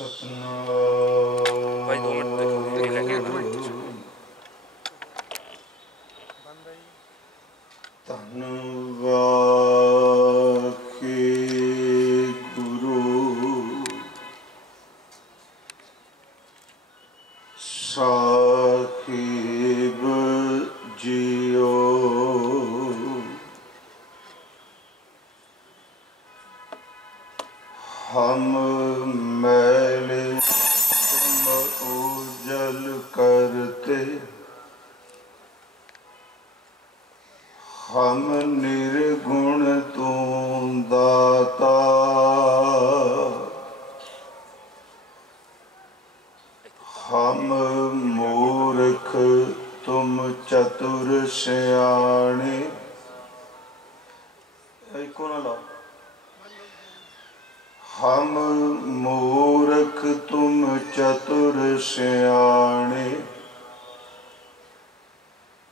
भाई 2 मिनट नहीं लेके आना। धन्यवाद गुरु साहिब जियो, हम मैले तुम उजल करते, हम निर्गुण तू दाता, हम मूर्ख तुम चतुर सियाणे। को ना लाओ। हम मूर्ख तुम चतुर सियाणे,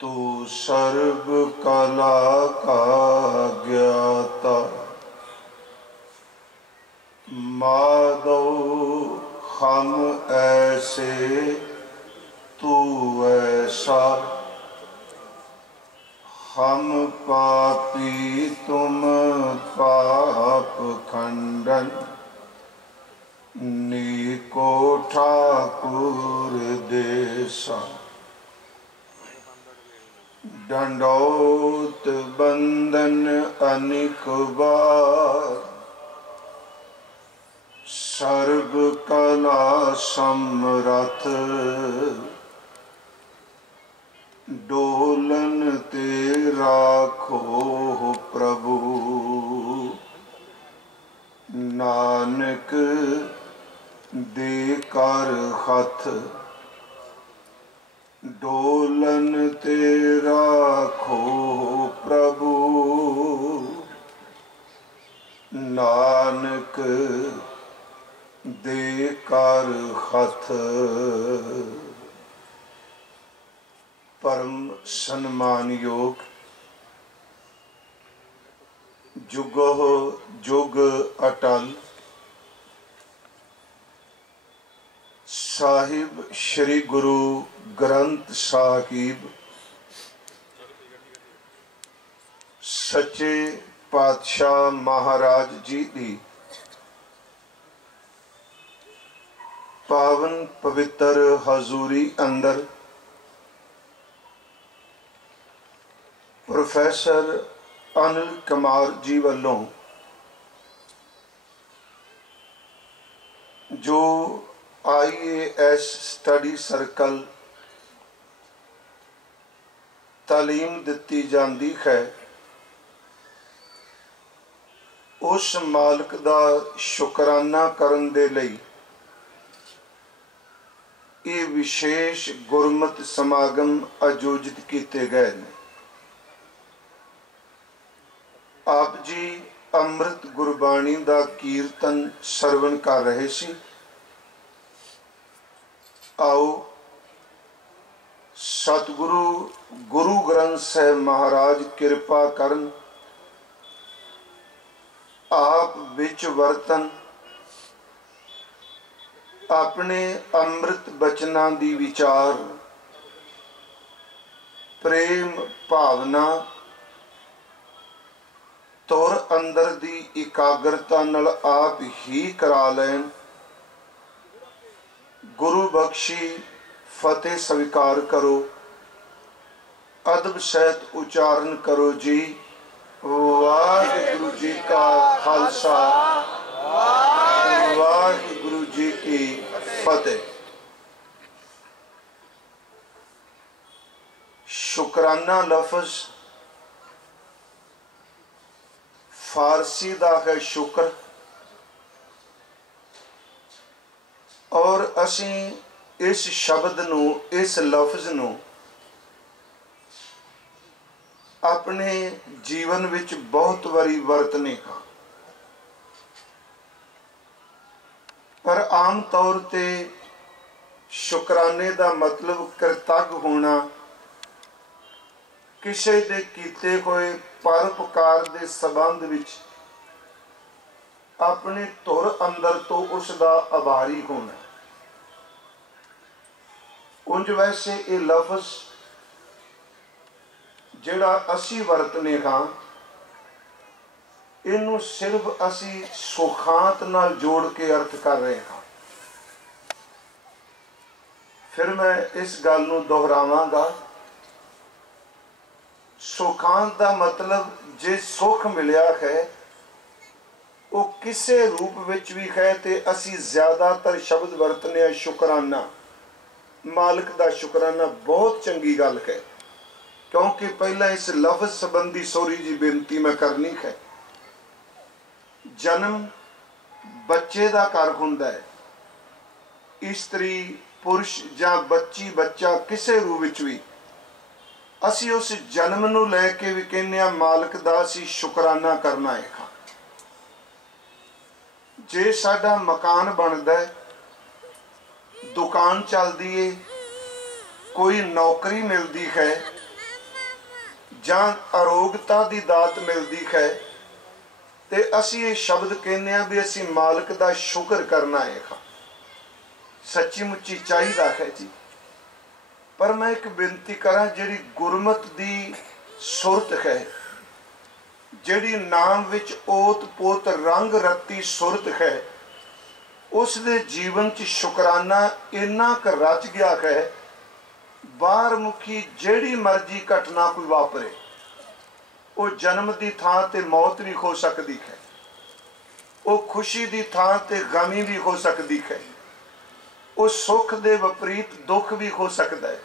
तू सर्व कला का ज्ञाता। माधव हम ऐसे तू ऐसा, हम पापी तुम पाप खंडन। नीको ठाकुर देसा, दंडौत बंदन अनेक बार। सर्व कला समरथ, डोलन ते राखो प्रभु। नानक दे कर हथ, डोलन ते राखो प्रभु। नानक दे कर हथ। परम सन्मान योग जुगो जुग अटल साहिब श्री गुरु ग्रंथ साहिब सच्चे पातशाह महाराज जी की पावन पवित्र हजूरी अंदर प्रोफेसर अनिल कुमार जी वालों जो IAS स्टडी सर्कल तालीम दिती जाती है, उस मालिक का शुकराना करन दे लई ये विशेष गुरमत समागम आयोजित किए गए हैं। आप जी अमृत गुरबाणी का कीर्तन सरवण कर रहे सी। आओ सतगुरु गुरु ग्रंथ साहिब महाराज कृपा करन, आप विच वर्तन, अपने अमृत बचना दी विचार प्रेम भावना तुर अंदर दी एकाग्रता नाल आप ही करा लैन। गुरु बख्शी फतेह स्वीकार करो, अदब सहित उच्चारण करो जी। वाहिगुरु जी का खालसा, वाहिगुरु जी की फतेह। शुकराना लफ्ज फारसी दा है शुक्र, और असी इस शब्द नू इस लफ्ज नू अपने जीवन विच बहुत बारी वरतने का, पर आम तौर ते शुकराने का मतलब कृतज्ञ होना, किसी दे कीते हुए परोपकार दे संबंध विच अपनी धुर अंदर तो उसका आभारी होना। उंज वैसे ये लफ्ज जिहड़ा असी वरतने हाँ, इनू सिर्फ असी सुखांत नाल जोड़ के अर्थ कर रहे हाँ। फिर मैं इस गल नू दोहरावांगा। सुखांत का मतलब जे सुख मिलिया है वो किसी रूप विच भी है तो असी ज्यादातर शब्द वरतने शुकराना, मालिक का शुकराना बहुत चंगी गल है। क्योंकि पहला इस लफ्ज संबंधी सोरी जी बेनती मैं करनी है। जन्म बच्चे का घर हुंदा है, स्त्री पुरुष या बच्ची बच्चा किसी रूप विच भी असी उस जन्म नू लैके भी कहने मालिक दा असी शुकराना करना है। जे साडा मकान बनता है, दुकान चलती है, कोई नौकरी मिलती है या अरोगता की दात मिलती है तो असी ये शब्द कहने भी असी मालिक का शुक्र करना है। सच्ची मुच्ची चाहिए है जी। पर मैं एक बेनती करा, जिहड़ी गुरमत की सुरत है, जिहड़ी नाम विच ओत पोत रंग रत्ती सुरत है, उस दे जीवन च शुकराना इन्ना क रच गया है। बाहर मुखी जिहड़ी मर्जी घटना कोई वापरे, वो जन्म की थां ते मौत भी हो सकती है, वो खुशी की थां ते गमी भी हो सकती है, वो सुख दे विपरीत दुख भी हो सकता है।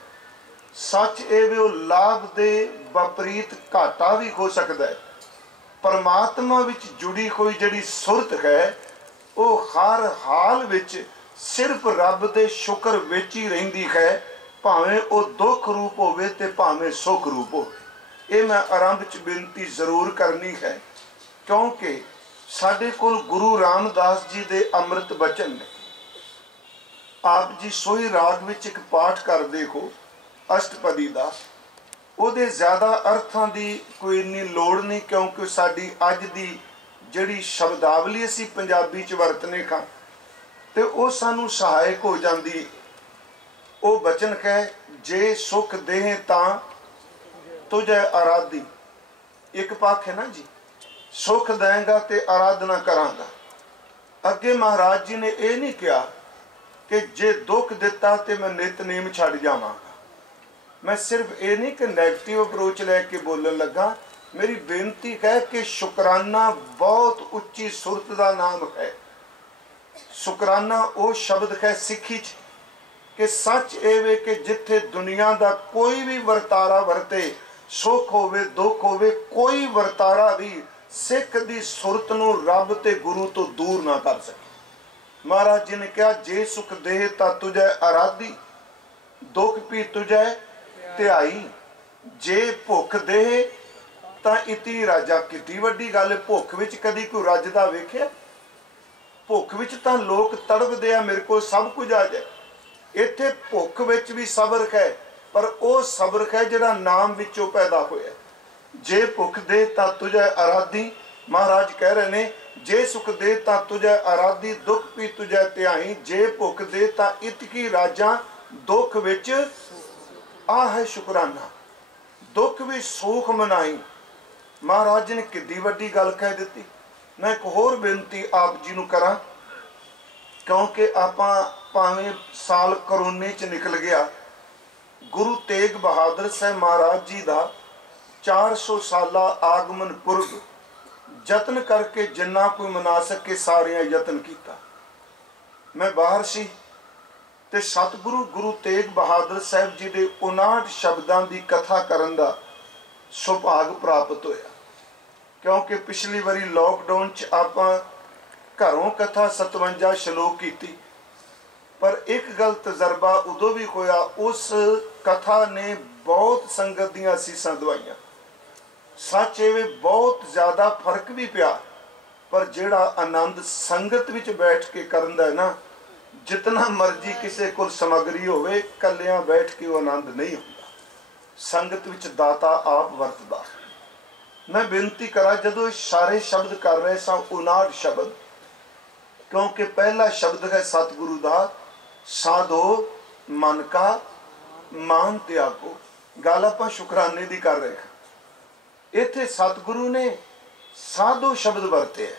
सच ये भी वो लाभ दे विपरीत घाटा भी हो सकता है। परमात्मा विच जुड़ी हुई जिहड़ी सुरत है वो हर हाल विच सिर्फ रब दे शुक्र विच ही रहिंदी है, भावें वो दुख रूप होवे ते भावें सुख रूप होवे। ये मैं आरंभ च बेनती जरूर करनी है, क्योंकि साडे कोल गुरु रामदास जी दे अमृत बचन ने। आप जी सोही राग विच एक पाठ करदे हो अष्टपदी दा, ਉਹਦੇ ज़्यादा अर्थां की कोई इन्नी लोड़ नहीं, क्योंकि साडी अज की जिहड़ी शब्दावली असी पंजाबी च वरतने खां ते वो सानू सहायक हो जाती। वो बचन है, जे सुख देह तां तुझे आराधी। एक पक्ष है ना जी, सुख देंगा तो आराधना करांगा। अगे महाराज जी ने यह नहीं कहा कि जे दुख दिता तो मैं नितनेम छड़ जावांगा। मैं सिर्फ ये नहीं कि नैगेटिव अप्रोच लैके बोलन लगा। मेरी बेनती है कि शुकराना बहुत उच्ची सुरत का नाम है। शुकराना वो शब्द है सिक्खी च कि सच एवे कि जिथे दुनिया का कोई भी वरतारा वरते, सुख होवे दुख होवे, कोई वरतारा भी सिख की सुरत नूं रब ते गुरु तो दूर ना कर सके। महाराज जी ने कहा, जे सुख देह ता तुझे आराधी, दुख भी तुझे ध्याई, जे भुख दे तां इति राजा। कितनी वड्डी गल। भुख विच कदी कोई रजदा वेखिया? भुख विच तां लोग तड़पदे आ, मेरे को सब कुछ आ जाए। इत्थे भुख विच भी सबर है, पर वो सबर है जिहड़ा नाम विचों पैदा होया। जे भुख दे तां तुझे आराधी, महाराज कह रहे ने, जे सुख दे तां तुझे आराधी, दुख भी तुझे ध्याई, जे भुख दे तां इतकी राजा, दुख विच आ है शुकराना, दुख भी सुख मनाई। महाराज जी ने कितनी वड्डी गल कह दी। मैं एक होर बेनती आप जी नूं करा, क्योंकि आपां भावें साल करोने च निकल गया, गुरु तेग बहादुर साहब महाराज जी का 400 साला आगमन पुरब यत्न करके जिन्ना कोई मना सके सारिया यत्न किया। मैं बाहर सी ते सतगुरु गुरु तेग बहादुर साहब जी के 59 शब्दों की कथा करन दा सुभाग प्राप्त होया। क्योंकि पिछली बारी लॉकडाउन च आपां घरों कथा 57 श्लोक की, पर एक गल तजर्बा उदों भी होया, उस कथा ने बहुत संगत दियां असीसां दवाइयां। सच एवे बहुत ज़्यादा फर्क भी पिया, पर जिहड़ा आनंद संगत विच बैठ के करन दा है ना, जितना मर्जी किसी को समग्री होवे, कलियां बैठ के वो आनंद नहीं होता। संगत विच दाता आप वरतदा। मैं बेनती करा, जदों सारे शब्द कर रहे सा 59 शब्द, क्योंकि पहला शब्द है सतगुरु दा, साधो मन का मान त्यागो। गल आपां शुकराने दी कर रहे हैं। इत्थे सतगुरु ने साधो शब्द वरते,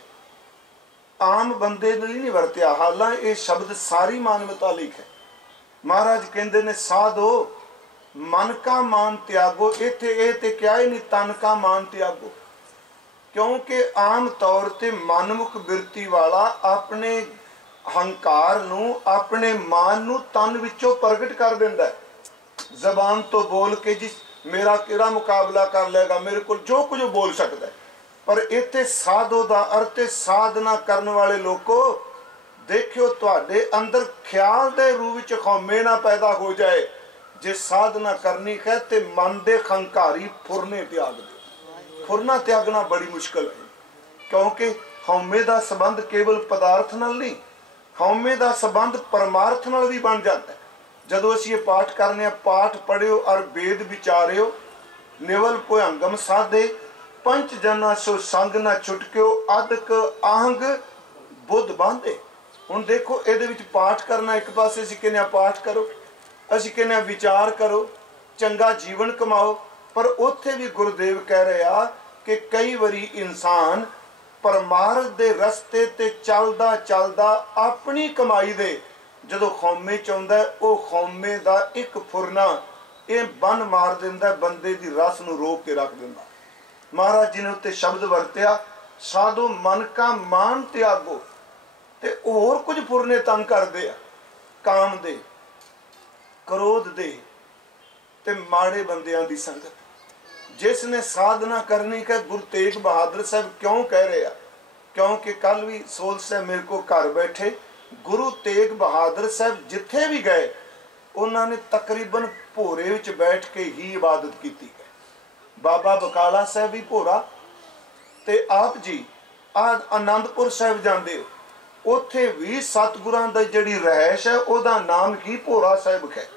आम बंदे ने नहीं वरत्या। हालांकि ये शब्द सारी मानवता ਲਈ है। महाराज कहते ने साधो मन का मान त्यागो। इत्थे ये ते क्या ही नहीं, तन का मान त्यागो। क्योंकि आम तौर ते मनमुख बिरती वाला अपने हंकार नू, अपने मान नू तन विचों प्रगट कर देंदा है। जबान तो बोल के जी मेरा किहड़ा मुकाबला कर लेगा, मेरे को जो कुछ बोल सकता है। पर इत्थे साधो दा अर्थ साधना करने वाले लोगों, देखियो तुहाडे अंदर ख्याल दे रूप विच खौमे ना पैदा हो जाए। जे साधना करनी है तो मन दे खंकारी फुरने त्याग दे। फुरना त्यागना बड़ी मुश्किल है, क्योंकि खौमे दा संबंध केवल पदार्थ नाल नहीं, खौमे दा संबंध परमार्थ नाल भी बन जाता है। जदों असीं ये पाठ करने, पाठ पढ़ियो और वेद विचारियो, निवल भुयंगम साधे पंच जना सो संग ना छुटक्यो, अदक आहंग बुद्ध बांधे। हुण देखो इहदे विच पाठ करना, एक पासे असीं कहने पाठ करो, असीं कहने विचार करो, चंगा जीवन कमाओ, पर उत्थे भी गुरुदेव कह रहे आ कि कई बारी इंसान परमार्थ दे रस्ते ते चलदा चलदा अपनी कमाई दे जदों खौमे च आउंदा है, वो खौमे दा एक फुरना ये बन मार दिंदा, बंदे दी रस नूं रोक के रख दिंदा। महाराज जी ने उत्ते शब्द वरत्या, साधो मन का मान त्यागो। ते होर कुछ फुरने तंग करदे आ, काम दे, क्रोध दे ते माड़े बंदियां दी संगत। जिसने साधना करनी है, गुरु तेग बहादुर साहब क्यों कह रहे हैं, क्योंकि कल भी सोल साहब मेरे को घर बैठे, गुरु तेग बहादुर साहब जिथे भी गए उन्होंने तकरीबन भोरे विच बैठ के ही इबादत की। बाबा बकाला साहब भी भोरा, ते आप जी आनंदपुर साहब जाते हो, उत्थे भी सतगुरां दी जिहड़ी रहائश है उहदा नाम ही भोरा साहब है।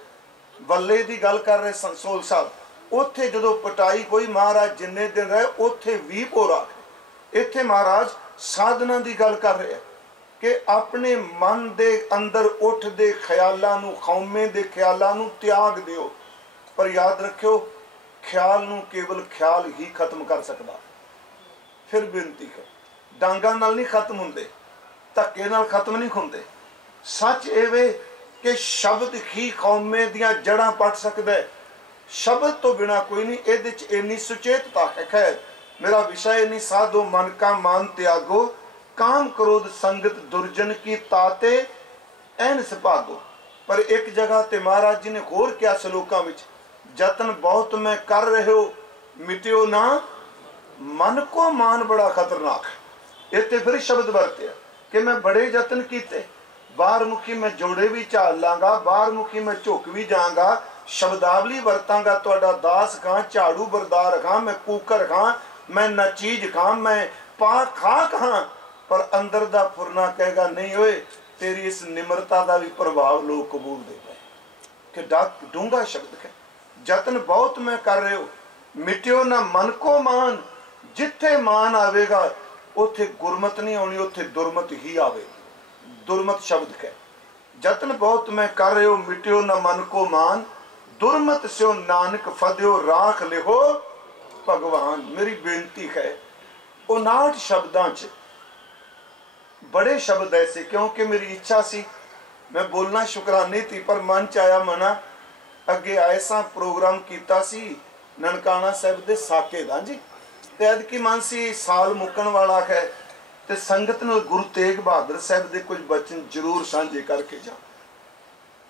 बल्ले की गल कर रहे संसोल साहब, उत्थे जदों पटाई कोई महाराज जिन्ने दिन रहे उत्थे भी भोरा। इत्थे महाराज साधना की गल कर रहे हैं कि अपने मन दे अंदर उठदे ख्यालां नूं, खौमे दे ख्यालां नूं त्याग दिओ। पर याद रखियो, ख्याल नूं केवल ख्याल ही खत्म कर सकदा। फिर बेनती है, डांगा नाल नहीं खत्म हुंदे, धक्के नाल खत्म नहीं हुंदे। सच एवे कि शब्द ही कौमे दियां जड़ां पट सकदा है। शब्द तो बिना कोई नहीं। इहदे च इन्नी सुचेतता है। खैर मेरा विषय नहीं, साधो मन का मान त्यागो, काम क्रोध संगत दुर्जन की ताते ऐन सभागो। पर एक जगह ते महाराज जी ने होर क्या श्लोकां विच, जतन बहुत मैं कर रहे हो मिट्यो ना मन को मान बड़ा खतरनाक है। इत्थे फिर शब्द वरते कि मैं बड़े जतन कीते, बाहर मुखी मैं जोड़े भी झाल लांगा, बाहर मुखी मैं झुक भी जाऊंगा, शब्दावली वरतांगा, तुहाडा दास खां, झाड़ू बरदार खां, मैं कूकर खां, मैं नचीज खां, मैं पा खा खां, पर अंदर दा फुरना कहेगा नहीं होए, तेरी इस निम्रता का भी प्रभाव लोग कबूल दे पाए। कि डूंगा शब्द है, जतन बहुत मैं कर रहे हो मिट्यो ना मन को मान। जिथे मान आवेगा उथे गुरमत नहीं आनी, उथे दुरमत ही आवेगी। दुरमत शब्द है, जतन बहुत मैं कर रहे हो मिट्यो ना मन को मान, दुरमत स्यो नानक फद्यो राख लिहो भगवान। मेरी बेनती है, 59 शब्दां च बड़े शब्द ऐसे, क्योंकि मेरी इच्छा सी मैं बोलना शुकराने थी, पर मन च आया मना अगे आए सा प्रोग्राम कीता सी ननकाना साहब दे साके दा जी, ते अद की मन सी साल मुकन वाला है, ते संगत नाल गुरु तेग बहादुर साहब दे कुछ बचन जरूर साझे करके जा।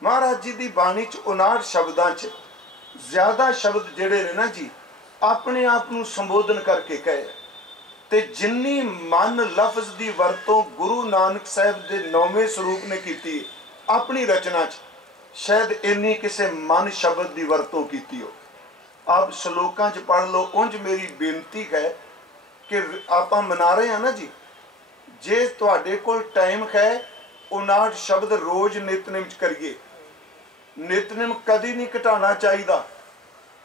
महाराज जी दी बाणी च 59 शब्दां च ज्यादा शब्द जिहड़े ने ना जी अपने आप नूं संबोधन करके कहे, ते जिन्नी मन लफ्ज दी वरतों गुरु नानक साहब दे 9वें स्वरूप ने कीती अपनी रचना च, शायद इन्नी किसे मन शब्द दी वरतों कीती हो। आप श्लोकां च पढ़ लो। उंज मेरी बेनती है कि आपां मना रहे हैं ना जी, जे तुहाडे कोल टाइम है 59 शब्द रोज नितनेम च करिए। नितनेम कदी नहीं घटाना चाहिए।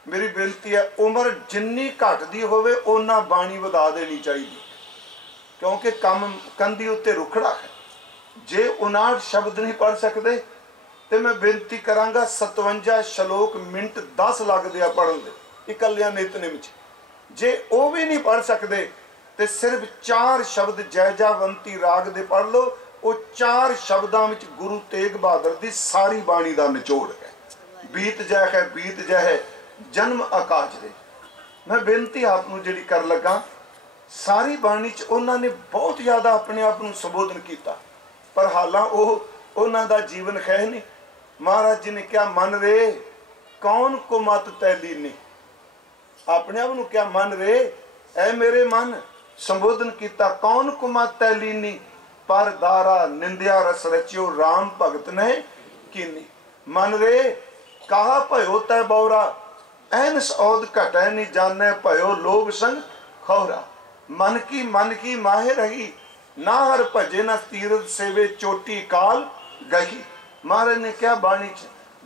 मेरी बेनती है, उम्र जिन्नी घटदी होवे उन्ना बाणी वधा देनी चाहिए, क्योंकि कम कंधी उत्ते रुखड़ा है। जे 59 शब्द नहीं पढ़ सकते तो मैं बेनती करांगा 57 श्लोक मिनट 10 लगते आ पढ़न दे इकलिया नितनेम च। जे वो भी नहीं पढ़ सकते तो सिर्फ 4 शब्द जयजावंती राग दे पढ़ लो। वो 4 शब्दों में गुरु तेग बहादुर की सारी बाणी का निचोड़ है। बीत जय है बीत जय है जन्म आकाश दे। मैं बेनती आपनू जिहड़ी कर लगा, सारी बाणी च उन्होंने बहुत ज़्यादा अपने आप को संबोधन किया, पर हालां उन्हों का जीवन है नहीं। महाराज जी ने क्या मन रे कौन को मत तैली नहीं, अपने आप को क्या मन रे ऐ मेरे मन संबोधन किया कौन को मत तैली नहीं। पर दारा निंदिया रस रचियो राम भगत ने कीनी। मन रे कहा भयो तै बौरा ऐनस औद घटै नहीं जाने भयो लोभ संग खौरा। मन की माहे रही ना हर भजे ना तीरथ सेवे चोटी काल गही। महाराज ने क्या बाणी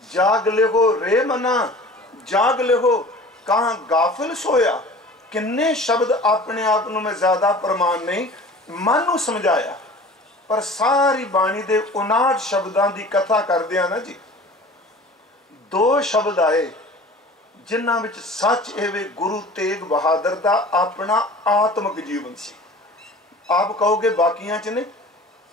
जाग लिखो रे मना जाग लिखो कहाँ गाफिल सोया। किन्ने शब्द अपने आप में मैं ज्यादा प्रमाण नहीं मन को समझाया, पर सारी बाणी दे 59 शब्दों की कथा करदे ना जी 2 शब्द आए जिन्हां विच सच एवे गुरु तेग बहादुर का अपना आत्मक जीवन सी। आप कहोगे बाकियां च ने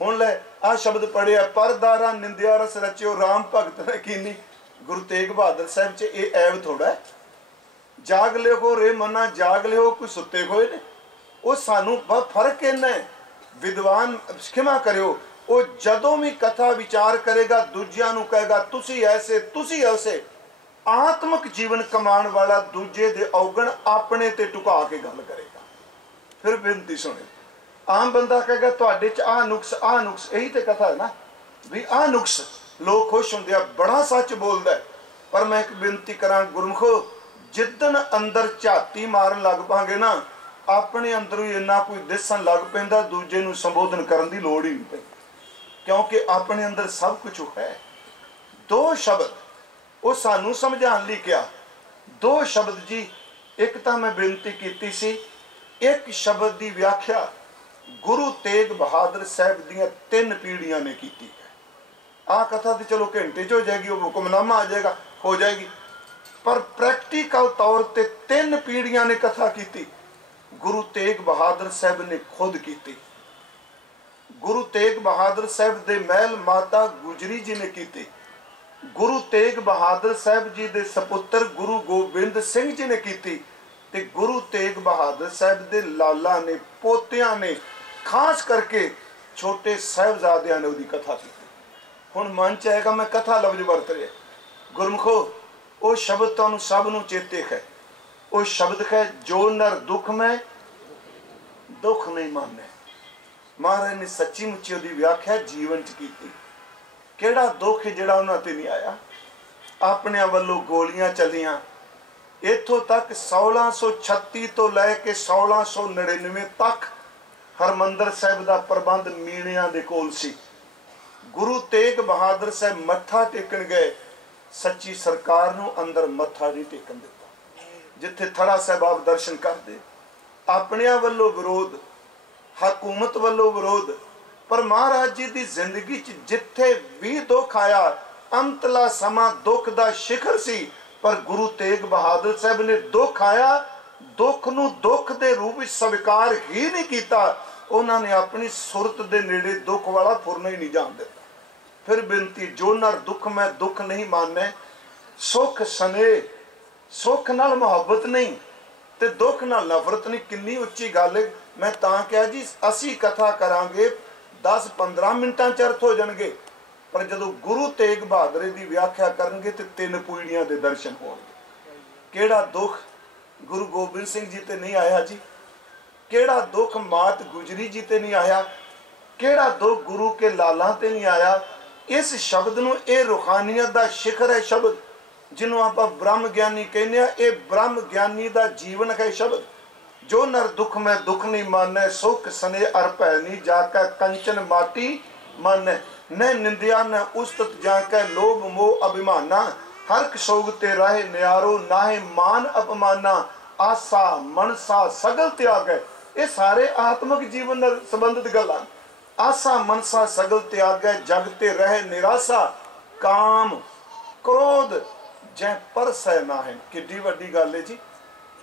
हुण ले आ शब्द पढ़े पर दारा निंदिया रस रचियो राम भगत ने कीनी। गुरु तेग बहादुर साहब च ये ऐब थोड़ा है। जाग लिखो रे मना जाग लिखो कोई सुते खोए ने वो सानू फर्क इन्ना है। विद्वान क्षमा करो वो जदों भी कथा विचार करेगा दूजिया नू कहेगा तुसी ऐसे तुसी ऐसे। आत्मक जीवन कमाण वाला दूजे दे औगण अपने ते टुका के गल करेगा। फिर बेनती सुने आम बंदा कहेगा तुहाडे च आ नुक्स यही तो कथा है ना भी आ नुक्स। लोग खुश होंगे बड़ा सच बोलता है, पर मैं एक बेनती करा गुरमुखो जिदन अंदर झाती मारन लग पांगे ना अपने अंदरों ही इन्ना कोई दिसन लग पैंदा दूजे नू संबोधन करन दी लोड़ ही नहीं पैंदी, क्योंकि अपने अंदर सब कुछ है। 2 शब्द वो सानू समझाने लिए क्या 2 शब्द जी। एक तो मैं बेनती की सी एक शब्द की व्याख्या गुरु तेग बहादुर साहब दियां 3 पीढ़ियां ने की है। आ कथा तो चलो घंटे च हो जाएगी, वो हुक्मनामा आ जाएगा हो जाएगी, पर प्रैक्टिकल तौर पे 3 पीढ़ियां ने कथा की। गुरु तेग बहादुर साहब ने खुद की। गुरु तेग बहादुर साहब दे महल माता गुजरी जी ने की। गुरु तेग बहादुर साहब जी दे सपुत्र गुरु गोबिंद सिंह जी ने की। गुरु तेग बहादुर साहब दे लाला ने पोतियां ने खास करके छोटे साहबजादियां ने उसकी कथा की। हुण मन च आएगा मैं कथा लफ्ज वरत रहा गुरमुखो वो शब्द तुहानू सब नू चेते है। वो शब्द है जो नर दुख में दुख नहीं माने। महाराज ने सच्ची मुच्ची उसकी व्याख्या जीवन च की। केड़ा दुख है जिहड़ा उन्हां ते नहीं आया। अपने वालों गोलियां चलियां इत्थों तक 1636 तो लैके 1699 तक हरमंदर साहब का प्रबंध मीणियां दे कोल सी। गुरु तेग बहादुर साहब मत्था टेकन गए, सच्ची सरकार नू अंदर मत्था नहीं टेकन दिता। जिथे थड़ा साहब आप दर्शन करते अपने वालों विरोध हकूमत वालों विरोध, पर महाराज जी की जिंदगी च जिथे भी दुख आया अंतला समा दुख का शिखर सी, पर गुरु तेग बहादुर साहब ने दुख आया दुख नू दुख के रूप में स्वीकार ही नहीं किया। उन्होंने अपनी सुरत के नेड़े दुख वाला फुरना ही नहीं जान दिता। फिर बेनती जो नर दुख में दुख नहीं माने सुख सने सुख नाल मुहब्बत नहीं ते दुख नाल नफरत नहीं। कितनी उच्ची गल है। मैं तां कहा जी असी कथा करांगे 10-15 मिनटां च अर्थ हो जाणगे, पर जदों गुरु तेग बहादुर की व्याख्या करनगे तो 3 पीढ़ियां के दर्शन होणगे। केड़ा दुख गुरु गोबिंद सिंह जी ते नहीं आया जी, केड़ा दुख मात गुजरी जी ते नहीं आया, केड़ा दुख गुरु के लाला ते नहीं आया। इस शब्द नूं ये रूहानियत का शिखर है शब्द जिन्हों आप ब्रह्म ज्ञानी कहने ये ब्रह्म ज्ञानी का जीवन है शब्द। जो नर दुख में दुख नहीं माने सुख सने अर भै नहीं जाके कंचन माटी माने न निंदिया न उस्तत जाके लोभ मोह अभिमाना हर सोग ते राहे न्यारो नाहे मान अपमाना आसा मनसा सगल त्याग है। ये सारे आत्मक जीवन संबंधित गल्लां। आसा मनसा सगल त्यागै जग ते रह निराशा काम क्रोध जै परसै नाहिन। किड्डी वड्डी गल है जी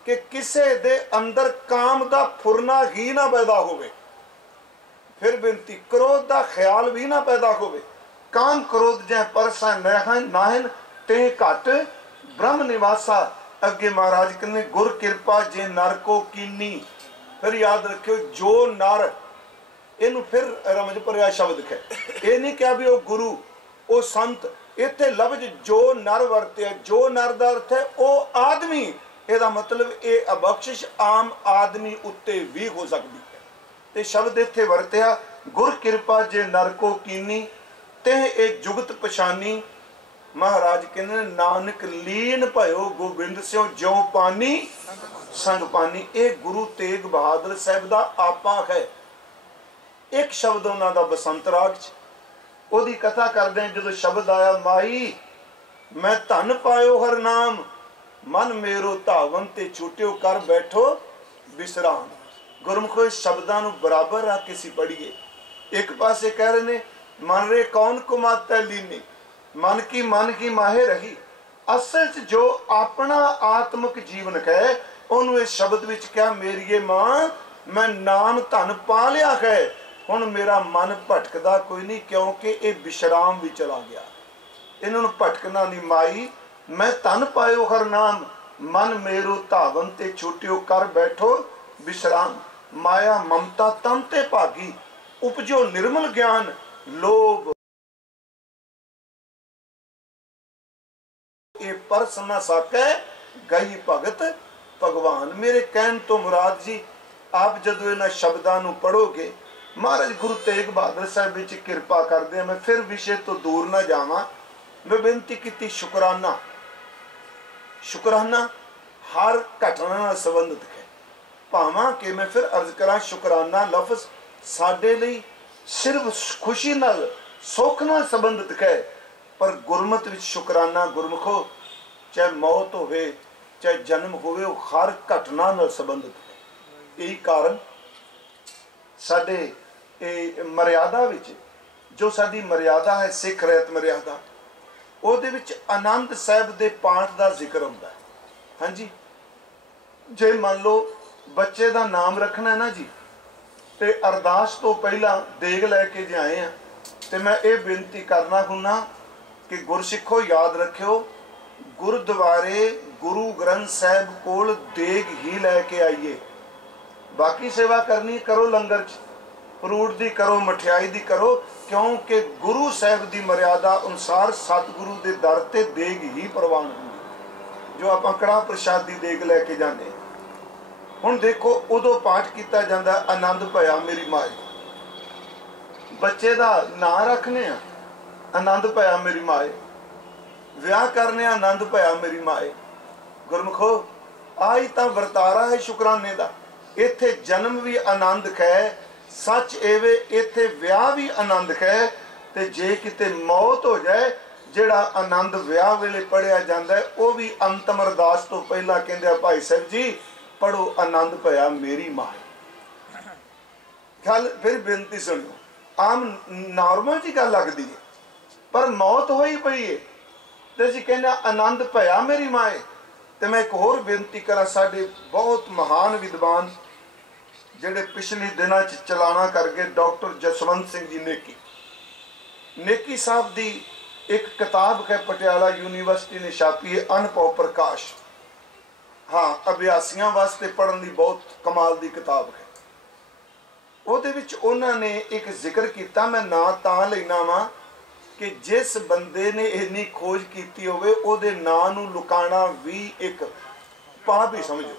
कि किसे दे अंदर काम दा फुरना ही ना पैदा होवे। फिर बेनती क्रोध दा ख्याल भी ना पैदा होवे। काम क्रोध जै परसै नाहिन ते घट ब्रह्म निवासा। अगे महाराज कहने गुर कृपा जे नर को कीनी। फिर याद रखियो जो नर, इनू फिर रमज भरिया शब्द है, ये नहीं क्या भी वो गुरु वो संत, इत्थे लफ्ज जो नर वरते, जो नर दा अर्थ है वो आदमी। ਇਹਦਾ मतलब ये अबख्शिश आम आदमी उत्ते भी हो सकती है। ते शब्द इत्थे वरतिया गुर कृपा जे नर को कीनी ते ए जुगत पछानी। महाराज कहने नानक लीन भयो गोबिंद स्यों ज्यों पानी संग पानी। ये गुरु तेग बहादुर साहब का आपा है। एक शब्द उन्हों का बसंत राग च ओदी कथा करते हैं। जो शब्द आया माई मैं धन पायो हर नाम मन मेरो धावन ते छूटियो कर बैठो विश्राम। गुरमुखो इस शब्दां नूं बराबर रख के सी पढ़िए। एक पासे कह रहे ने मन रे कौन कुमाता लीनी, मन की माहे रही। असल च जो अपना आत्मक जीवन है उन्होंने इस शब्द विच क्या मेरिए मां मैं नाम धन पा लिया है, हुण मेरा मन भटकदा कोई नहीं क्योंकि ये विश्राम भी चला गया। इन्होंने भटकना नहीं। माई मैं धन पायो हर नाम मन मेरो धावन ते छूटियो कर बैठो विश्राम। माया ममता तन ते भागी उपजो निर्मल ज्ञान लोभ ये परस न सकै गई भगत भगवान। मेरे कहन तो मुराद जी आप जदों इन्हां शब्दां नूं पढ़ोगे, महाराज गुरु तेग बहादुर साहब विच किरपा करदे हैं। मैं फिर विषय तो दूर ना जावां। मैं बेनती की शुकराना, शुकराना हर घटना नाल संबंधित है। भावां कि मैं फिर अर्ज करा शुकराना लफ्ज साडे लई सिर्फ खुशी नाल सुख नाल संबंधित है, पर गुरमत विच शुकराना गुरमुखो चाहे मौत होवे चाहे जन्म होवे वो हर घटना नाल संबंधित है। यही कारण साडे मर्यादा विच जो साडी मर्यादा है सिख रहत मर्यादा ਉਹਦੇ ਵਿੱਚ आनंद साहब के पाठ का जिक्र होता है। हाँ जी, जे मान लो बच्चे का नाम रखना है ना जी, तो अरदास तो पहला देग लैके जे आए हैं तो मैं ये बेनती करना हुन्ना कि गुरसिखो याद रखियो गुरुद्वारे गुरु ग्रंथ साहब कोल देग ही लैके आइए। बाकी सेवा करनी करो, लंगर फ्रूट दी करो, मठियाई दी करो, क्योंकि गुरु साहब की मर्यादा अनुसार सतगुरु के दर ते देग ही प्रवान होंगी। जो आप कड़ा प्रसाद की देग लैके जाने हुण देखो उदों पाठ किया जाता आनंद भया मेरी माए। बच्चे का नां रखने आनंद भया मेरी माए, विआह करने आनंद भया मेरी माए। गुरमुखो आई तो वरतारा है शुकराने का। इत्थे जन्म भी आनंद है, सच एवे इत्थे विआह भी आनंद है। ते जे किते मौत हो जाए जिहड़ा आनंद विआह वेले पढ़िया जाता है वह भी अंतम अरदास तो पहला कहंदे भाई साहब जी पढ़ो आनंद भया मेरी माए। गल फिर बेनती सुनियो, आम नॉर्मल जी गल लगती है, पर मौत होई पई है तो असीं कहंदे आनंद भया मेरी माए। तो मैं एक होर बेनती करा, साडे बहुत महान विद्वान ਜਿਹੜੇ पिछले दिनों चलाना करके डॉक्टर जसवंत सिंह जी नेकी साहब की एक किताब है पटियाला यूनिवर्सिटी ने छापी है अनुभव प्रकाश। हाँ, अभ्यासियों वास्ते पढ़ने की बहुत कमाल की किताब है। ਉਹਦੇ ਵਿੱਚ ਉਹਨਾਂ ने एक जिक्र किया, मैं ना तां लेना वा कि जिस बंदे ने इन्नी खोज की होवे ਉਹਦੇ ਨਾਂ ਨੂੰ लुकाना भी एक पाप ही समझो।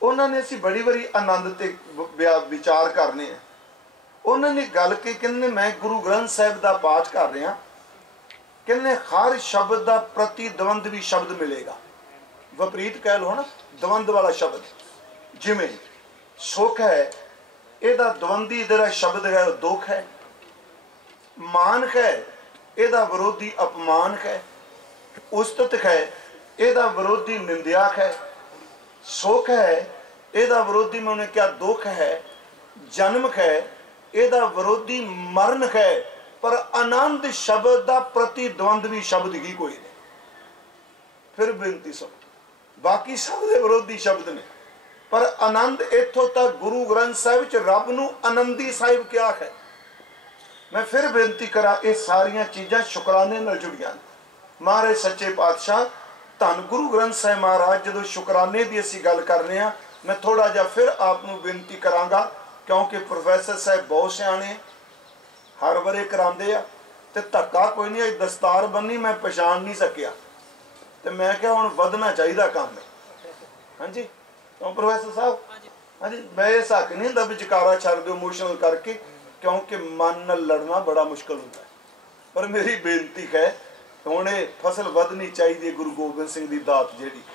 उन्होंने असी बड़ी बड़ी आनंद ते विचार करने हैं। उन्होंने गल की कहने मैं गुरु ग्रंथ साहब का पाठ कर रहा, कहने हर शब्द का प्रतिद्वंद भी शब्द मिलेगा। विपरीत कह लो ना, द्वंद वाला शब्द जिमें सुख है यदा द्वंदी इधर शब्द है दुख है, मान है यदा विरोधी अपमान है, उस्तत है यदा विरोधी निंदा है, सुख है यदा विरोधी में उन्हें क्या दुख है, जन्म है ਇਹਦਾ ਵਿਰੋਧੀ ਮਰਨ ਹੈ, पर आनंद शब्द का प्रतिद्वंद्वी शब्द ही कोई नहीं। फिर बेनती सुन, बाकी सब दे विरोधी शब्द ने, पर आनंद इथों तक गुरु ग्रंथ साहिब च रब नूं आनंदी साहिब क्या है। मैं फिर बेनती करा, ये सारिया चीज़ां शुकराने नाल जुड़ियां। महाराज सच्चे पातशाह धन गुरु ग्रंथ साहिब महाराज जो शुकराने की असीं गल कर रहे हैं, मैं थोड़ा जिहा फिर आप नूं बेनती करांगा, क्योंकि प्रोफैसर साहब बहुत सियाणे हर वारे करांदे आ ते धक्का कोई नहीं। अज दस्तार बन्नी मैं पछाण नहीं सकिया, तो मैं क्या हुण वधना चाहिए काम है। हाँ जी क्यों प्रोफैसर साहब? हाँ जी, मैं इस हक नहीं हुंदा भी जकारा छड्ड दिओ इमोशनल करके, क्योंकि मन नाल लड़ना बड़ा मुश्किल होता है। पर मेरी बेनती है हुण ये फसल वधनी चाहिए गुरु गोबिंद सिंह की दात जिहड़ी।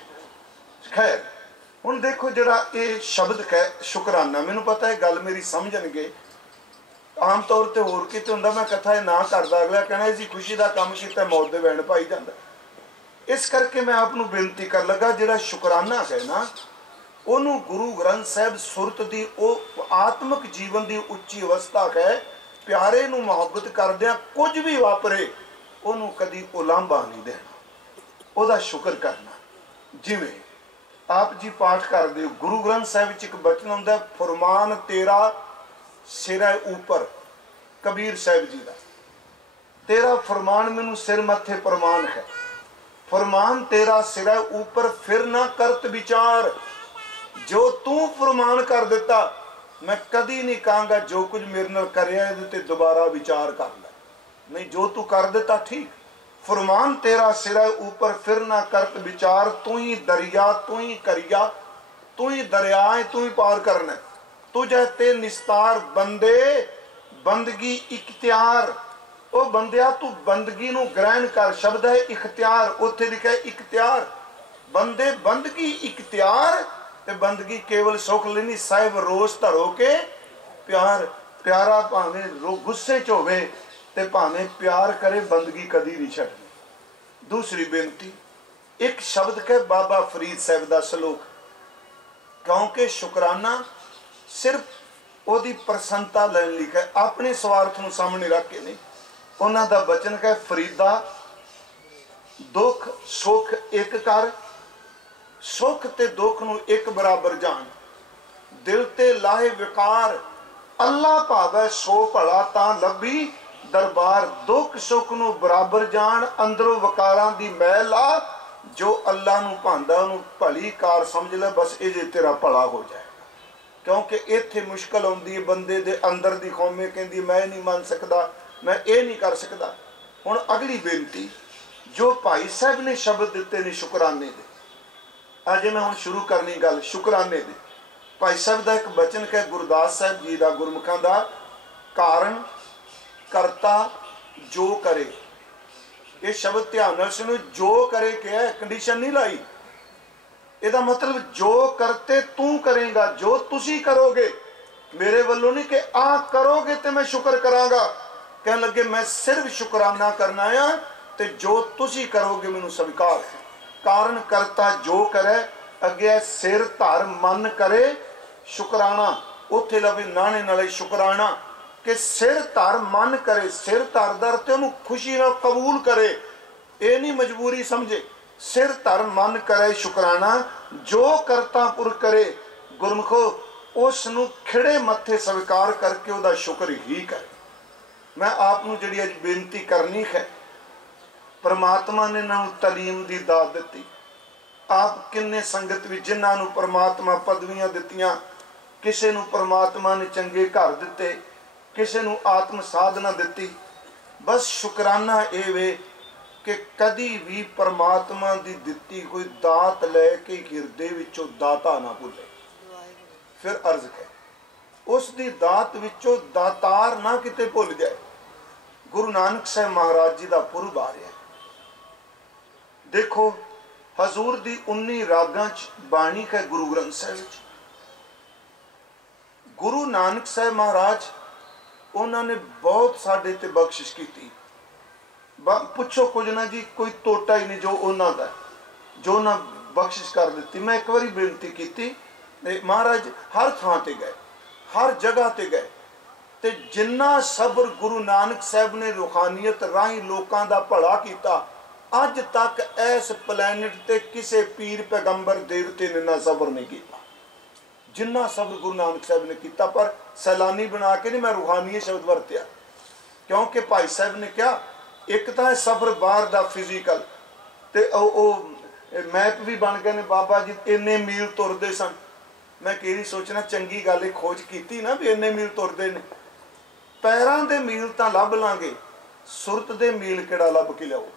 खैर हुण देखो जिहड़ा ये शब्द है शुकराना, मैनूं पता है गल मेरी समझणगे। आम तौर पर होर किते हुंदा मैं कथा ना करदा, अगला कहना जी खुशी का काम किया मौत दे वैण पाई जांदा। इस करके मैं आपनूं बेनती कर लगा, जिहड़ा शुकराना है ना, उन्होंने गुरु ग्रंथ साहिब सुरत की आत्मक जीवन की उच्ची अवस्था है। प्यारे नूं मुहब्बत करदिआं कुछ भी वापरे उन्होंने कदी उलांभा नहीं देना, उहदा शुक्र करना। जिवें आप जी पाठ करदे हो, गुरु ग्रंथ साहिब च एक बचन हुंदा, फरमान तेरा सिरा ऊपर, कबीर साहिब जी का, तेरा फरमान मैनू सिर मथे प्रमाण है। फरमान तेरा सिरा ऊपर फिर ना करत विचार, जो तू फरमान कर दिता मैं कदी नहीं कहूँगा जो कुछ मेरे नाल करिया इहदे ते दोबारा विचार कर ले, नहीं जो तू कर दिता ठीक। फरमान तेरा सिरा ऊपर फिर ना करत विचार, तू ही दरिया तू ही करिया, तू ही दरिया है तू ही पार करना। तुझे ते निस्तार बंदे बंदगी इख्तियार, ओ बंदिया तू बंदगी नूं ग्रहण कर। शब्द है इख्तियार, उत्थे लिखा है इख्तियार। बंदे बंदगी इख्तियार ते बंदगी केवल सुख लेनी। साहिब रोज धरो के प्यार, प्यारा भावें गुस्से च होवे ते भावें प्यार करे, बंदगी कदी नहीं छड्डनी। दूसरी बेनती, एक शब्द के बाबा फरीद साहब का सलोक, क्योंकि शुकराना सिर्फ ओदी प्रसन्नता लैन लिखा है, अपने स्वार्थ नूं सामने रख के नहीं। उन्हां दा बचन है, फरीदा दुख सुख एक कर, सुख ते दुख नूं एक बराबर जान, दिल ते लाहे विकार, अल्लाह भावे सो भला तां लभी दरबार। दुख सुख नूं बराबर जान, अंदरों वकारां दी मैल ला, जो अल्लाह नूं भांदा उहनूं भली कार समझ ले, बस इह तेरा भला हो जाए। क्योंकि इत्थे मुश्किल आउंदी है, बंदे दे अंदर दी कौमे कहंदी मैं नहीं मान सकदा, मैं ये नहीं कर सकदा। हुण अगली बेनती जो भाई साहब ने शब्द दिते ने शुकराने दे, अज मैं हुण शुरू करनी गल शुकराने दे। भाई साहब का एक बचन है गुरदास साहब जी का, गुरमुखां दा, कारण करता जो करे। ये शब्द ध्यान नाल सुनो, जो करे क्या है, कंडीशन नहीं लाई। ਇਹਦਾ मतलब जो करते तू करेगा, जो तुसी करोगे मेरे वालों नहीं कि आ करोगे तो मैं शुक्र करांगा। कह लगे मैं सिर्फ शुकराना करना है, तो जो तुसी करोगे मैनू स्वीकार है। कारण करता जो करे, अगे सिर धर मन करे शुकराना, उत्थे लवे नाने नाले शुकराना कि सिर धर मन करे। सिर धर दर ते उन्होंने खुशी नाल कबूल करे, ये नहीं मजबूरी समझे। सिर धर मन करे शुकराना, जो करता पुर करे गुरमुखो उस नूं खिड़े मत्थे स्वीकार करके उहदा शुक्र ही करे। मैं आपनूं जिहड़ी अज बेनती करनी है, परमात्मा ने इन्हां नूं तलीम दी दात दित्ती। आप किन्ने संगत विच जिन्हां नूं परमात्मा पदवियां दित्तियां, किसे नूं परमात्मा ने चंगे घर दिते, किसे नूं आत्म साधना दित्ती। बस शुकराना ये वे कि कदी भी परमात्मा की दिती कोई दात लैके हिरदे विचों दाता ना भुले। फिर अर्ज है उस दी दात विचों दातार ना किते भुल जाए। गुरु नानक साहब महाराज जी का पुरब आ रहा है। देखो हजूर दी 19 रागां च बाणी है गुरु ग्रंथ साहिब। गुरु नानक साहब महाराज उन्होंने बहुत साडे ते बख्शिश की। पुछो कुछ ना जी, कोई टोटा ही नहीं जो उन्हों का, जो उन्हें बख्शिश कर दी। मैं एक बार बेनती की, महाराज हर थां ते गए, हर जगह ते गए, ਤੇ ਜਿੰਨਾ ਸਬਰ ਗੁਰੂ ਨਾਨਕ ਸਾਹਿਬ ਨੇ ਰੂਹਾਨੀਅਤ ਰਾਹੀਂ ਲੋਕਾਂ ਦਾ ਭਲਾ ਕੀਤਾ, ਅੱਜ ਤੱਕ ਇਸ ਪਲੈਨਟ ਤੇ ਕਿਸੇ ਪੀਰ ਪੈਗੰਬਰ ਦੇਵਤੇ ਨੇ ਨਾ ਸਬਰ ਨਹੀਂ ਕੀਤਾ ਜਿੰਨਾ ਸਬਰ ਗੁਰੂ ਨਾਨਕ ਸਾਹਿਬ ਨੇ ਕੀਤਾ। ਪਰ ਸੈਲਾਨੀ ਬਣਾ ਕੇ ਨਹੀਂ ਮੈਂ ਰੂਹਾਨੀਅਤ ਸ਼ਬਦ ਵਰਤਿਆ, ਕਿਉਂਕਿ ਭਾਈ ਸਾਹਿਬ ਨੇ ਕਿਹਾ ਇੱਕ ਤਾਂ ਸਬਰ ਬਾਹਰ ਦਾ ਫਿਜ਼ੀਕਲ, ਤੇ ਉਹ ਮੈਪ ਵੀ ਬਣ ਗਏ ਨੇ। ਬਾਬਾ ਜੀ ਇੰਨੇ ਮੀਲ ਤੁਰਦੇ ਸਨ। ਮੈਂ ਕਿਹੜੀ ਸੋਚਣਾ ਚੰਗੀ ਗੱਲ ਇਹ ਖੋਜ ਕੀਤੀ ਨਾ ਵੀ ਇੰਨੇ ਮੀਲ ਤੁਰਦੇ ਨੇ। ਪੈਰਾਂ ਦੇ ਮੀਲ ਤਾਂ ਲੱਭ ਲਾਂਗੇ, ਸੁਰਤ ਦੇ ਮੀਲ ਕਿਹੜਾ ਲੱਭ ਕੇ ਲਿਆਓ।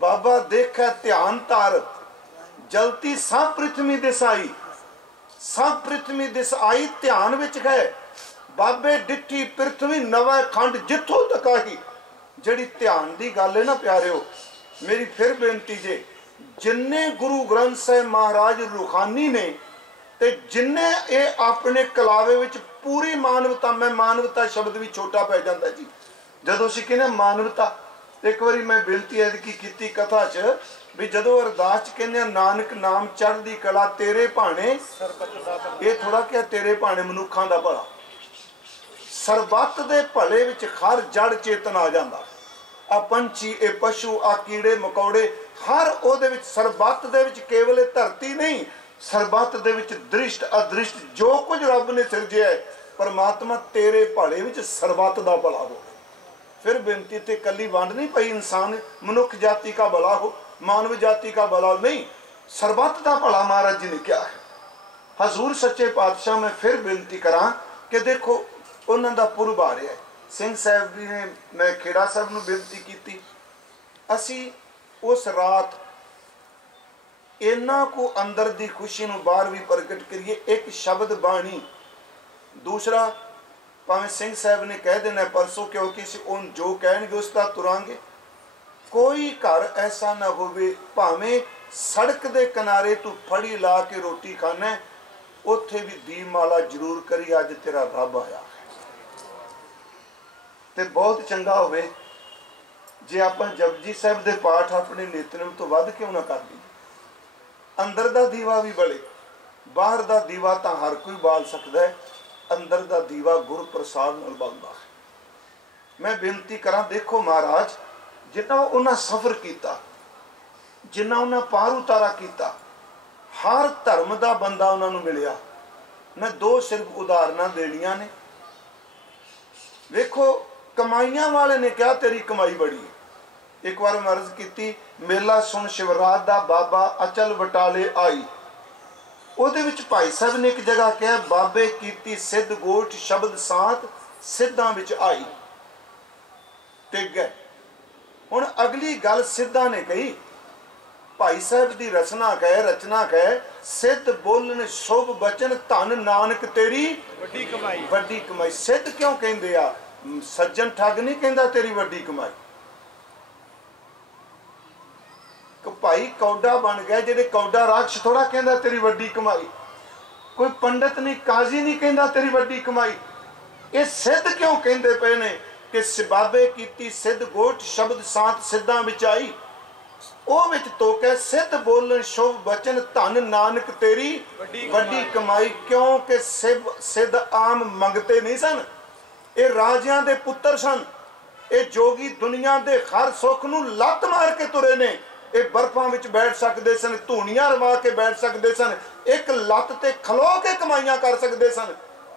ਬਾਬਾ ਦੇਖਿਆ ਧਿਆਨ ਧਾਰ ਜਲਤੀ ਸਭ ਪ੍ਰਿਥਵੀ ਦਿਸ ਆਈ, ਸਭ ਪ੍ਰਿਥਵੀ ਦਿਸ ਆਈ ਧਿਆਨ ਵਿੱਚ ਗਏ। ਬਾਬੇ ਡਿੱਠੀ ਪ੍ਰਿਥਵੀ ਨਵਾਂ ਖੰਡ ਜਿੱਥੋਂ ਤੱਕ ਆਹੀ। ਜਿਹੜੀ ਧਿਆਨ ਦੀ ਗੱਲ ਹੈ ਨਾ ਪਿਆਰਿਓ, ਮੇਰੀ ਫਿਰ ਬੇਨਤੀ ਜੇ, ਜਿੰਨੇ ਗੁਰੂ ਗ੍ਰੰਥ ਸਾਹਿਬ ਮਹਾਰਾਜ ਰੂਹਾਨੀ ਨੇ ਤੇ ਜਿੰਨੇ ਇਹ ਆਪਣੇ ਕਲਾਵੇ ਵਿੱਚ ਪੂਰੀ ਮਾਨਵਤਾ, ਮੈਂ ਮਾਨਵਤਾ ਸ਼ਬਦ ਵੀ ਛੋਟਾ ਪੈ ਜਾਂਦਾ ਜੀ ਜਦੋਂ ਅਸੀਂ ਕਹਿੰਦੇ ਮਾਨਵਤਾ। ਇੱਕ ਵਾਰੀ ਮੈਂ ਬੇਨਤੀ ਐਤਕੀ ਕੀਤੀ ਕਥਾ 'ਚ ਵੀ ਜਦੋਂ ਅਰਦਾਸ 'ਚ ਕਹਿੰਦੇ ਨਾਨਕ ਨਾਮ ਚੜ੍ਹਦੀ ਕਲਾ ਤੇਰੇ ਭਾਣੇ, ਇਹ ਥੋੜਾ ਕਿਹਾ ਤੇਰੇ ਭਾਣੇ ਮਨੁੱਖਾਂ ਦਾ ਭਲਾ। ਸਰਬੱਤ ਦੇ ਭਲੇ ਵਿੱਚ ਹਰ ਜੜ ਚੇਤਨ ਆ ਜਾਂਦਾ। ਆ ਪੰਛੀ, ਇਹ ਪਸ਼ੂ, ਆ ਕੀੜੇ ਮਕੌੜੇ, ਹਰ ਉਹਦੇ ਵਿੱਚ ਸਰਬੱਤ ਦੇ ਵਿੱਚ ਕੇਵਲ ਇਹ ਧਰਤੀ ਨਹੀਂ, ਸਰਬੱਤ ਦੇ ਵਿੱਚ ਦ੍ਰਿਸ਼ਟ ਅਦ੍ਰਿਸ਼ਟ ਜੋ ਕੁਝ ਰੱਬ ਨੇ ਸਿਰਜਿਆ ਹੈ, ਪਰਮਾਤਮਾ ਤੇਰੇ ਭਲੇ ਵਿੱਚ ਸਰਬੱਤ ਦਾ ਭਲਾ ਹੋ। फिर बेनती थे कली वंड नहीं पई, इंसान मनुष्य जाति का भला हो, मानव जाति का भला नहीं, सरबत का भला महाराज जी ने क्या है। हजूर सच्चे पातशाह में फिर बेनती करा कि देखो उन्होंने दा पुरब आ रहा है। सिंह साहब जी ने, मैं खेड़ा साहब ने बेनती की, असी उस रात इन्ना को अंदर दी खुशी नूं बाहर भी प्रगट करिए। एक शब्द बाणी, दूसरा भावें सिंह साहब ने कह देना परसों, क्योंकि उन जो कहेंगे उसका तुरांगे। कोई घर ऐसा ना होवे, भावें सड़क दे किनारे तू फड़ी ला के रोटी खाना है, उत्थे भी दीपमाला जरूर करी, अज तेरा रब आया। ते बहुत चंगा होवे जे आपां जपजी साहब दे पाठ अपने नितनेम तो वध क्यों ना कर लईए। अंदर दा दीवा भी बले, बाहर दा दीवा तां हर कोई बाल सकदा है, अंदर दा दीवा गुरु प्रसाद नाल बलदा है। मैं बेनती करा, देखो महाराज जिन्ना उन्हें सफर किया, जिन्ना उन्हें पार उतारा किया, हर धर्म का बंदा उन्होंने मिलिया। मैं दो सिर्फ उदाहरण देनिया ने। देखो कमाइया वाले ने कहा तेरी कमाई बड़ी है। एक बार मैं अर्ज की, मेला सुन शिवरात दा बाबा अचल बटाले आई। ਉਹਦੇ ਵਿੱਚ ਭਾਈ ਸਾਹਿਬ ਨੇ ਇੱਕ ਜਗ੍ਹਾ ਕਿਹਾ, ਬਾਬੇ ਕੀਤੀ ਸਿੱਧ ਗੋਠ ਸ਼ਬਦ ਸਾਤ ਸਿੱਧਾਂ ਵਿੱਚ ਆਈ, ਟਿਕ ਗਏ। ਹੁਣ ਅਗਲੀ ਗੱਲ ਸਿੱਧਾਂ ਨੇ ਕਹੀ, ਭਾਈ ਸਾਹਿਬ ਦੀ ਰਚਨਾ ਕਹੇ ਸਿੱਧ ਬੋਲਣ ਸ਼ੁਭ ਬਚਨ ਧਨ ਨਾਨਕ ਤੇਰੀ ਵੱਡੀ ਕਮਾਈ। ਵੱਡੀ ਕਮਾਈ ਸਿੱਧ ਕਿਉਂ ਕਹਿੰਦੇ ਆ? ਸੱਜਣ ਠੱਗ ਨਹੀਂ ਕਹਿੰਦਾ ਤੇਰੀ ਵੱਡੀ ਕਮਾਈ। भाई कौडा बन गया, जेडे कौडा राक्ष थोड़ा कहता तेरी वड्डी कमाई। कोई पंडित नहीं, काजी नहीं कहता तेरी वड्डी कमाई। ये सिद्ध क्यों कहते पे ने कि बाबे कीती सिद्ध गोठ शब्द सात सिद्धां विच आई। ਉਹ ਵਿੱਚ ਤੋਕੇ ਸਿੱਧ ਬੋਲਣ ਸ਼ੁਭ ਬਚਨ ਧਨ ਨਾਨਕ ਤੇਰੀ ਵੱਡੀ ਕਮਾਈ। ਕਿਉਂਕਿ ਸਿੱਧ ਆਮ ਮੰਗਤੇ ਨਹੀਂ ਸਨ, ਇਹ ਰਾਜਿਆਂ ਦੇ ਪੁੱਤਰ ਸਨ। ਇਹ ਜੋਗੀ ਦੁਨੀਆ ਦੇ ਹਰ ਸੁੱਖ ਨੂੰ ਲੱਤ ਮਾਰ ਕੇ ਤੁਰੇ ਨੇ। ਇਹ ਬਰਫਾਂ ਵਿੱਚ ਬੈਠ ਸਕਦੇ ਸਨ, ਧੂਣੀਆਂ ਰਵਾ ਕੇ ਬੈਠ ਸਕਦੇ ਸਨ, ਇੱਕ ਲੱਤ ਤੇ ਖਲੋ ਕੇ ਕਮਾਈਆਂ ਕਰ ਸਕਦੇ ਸਨ।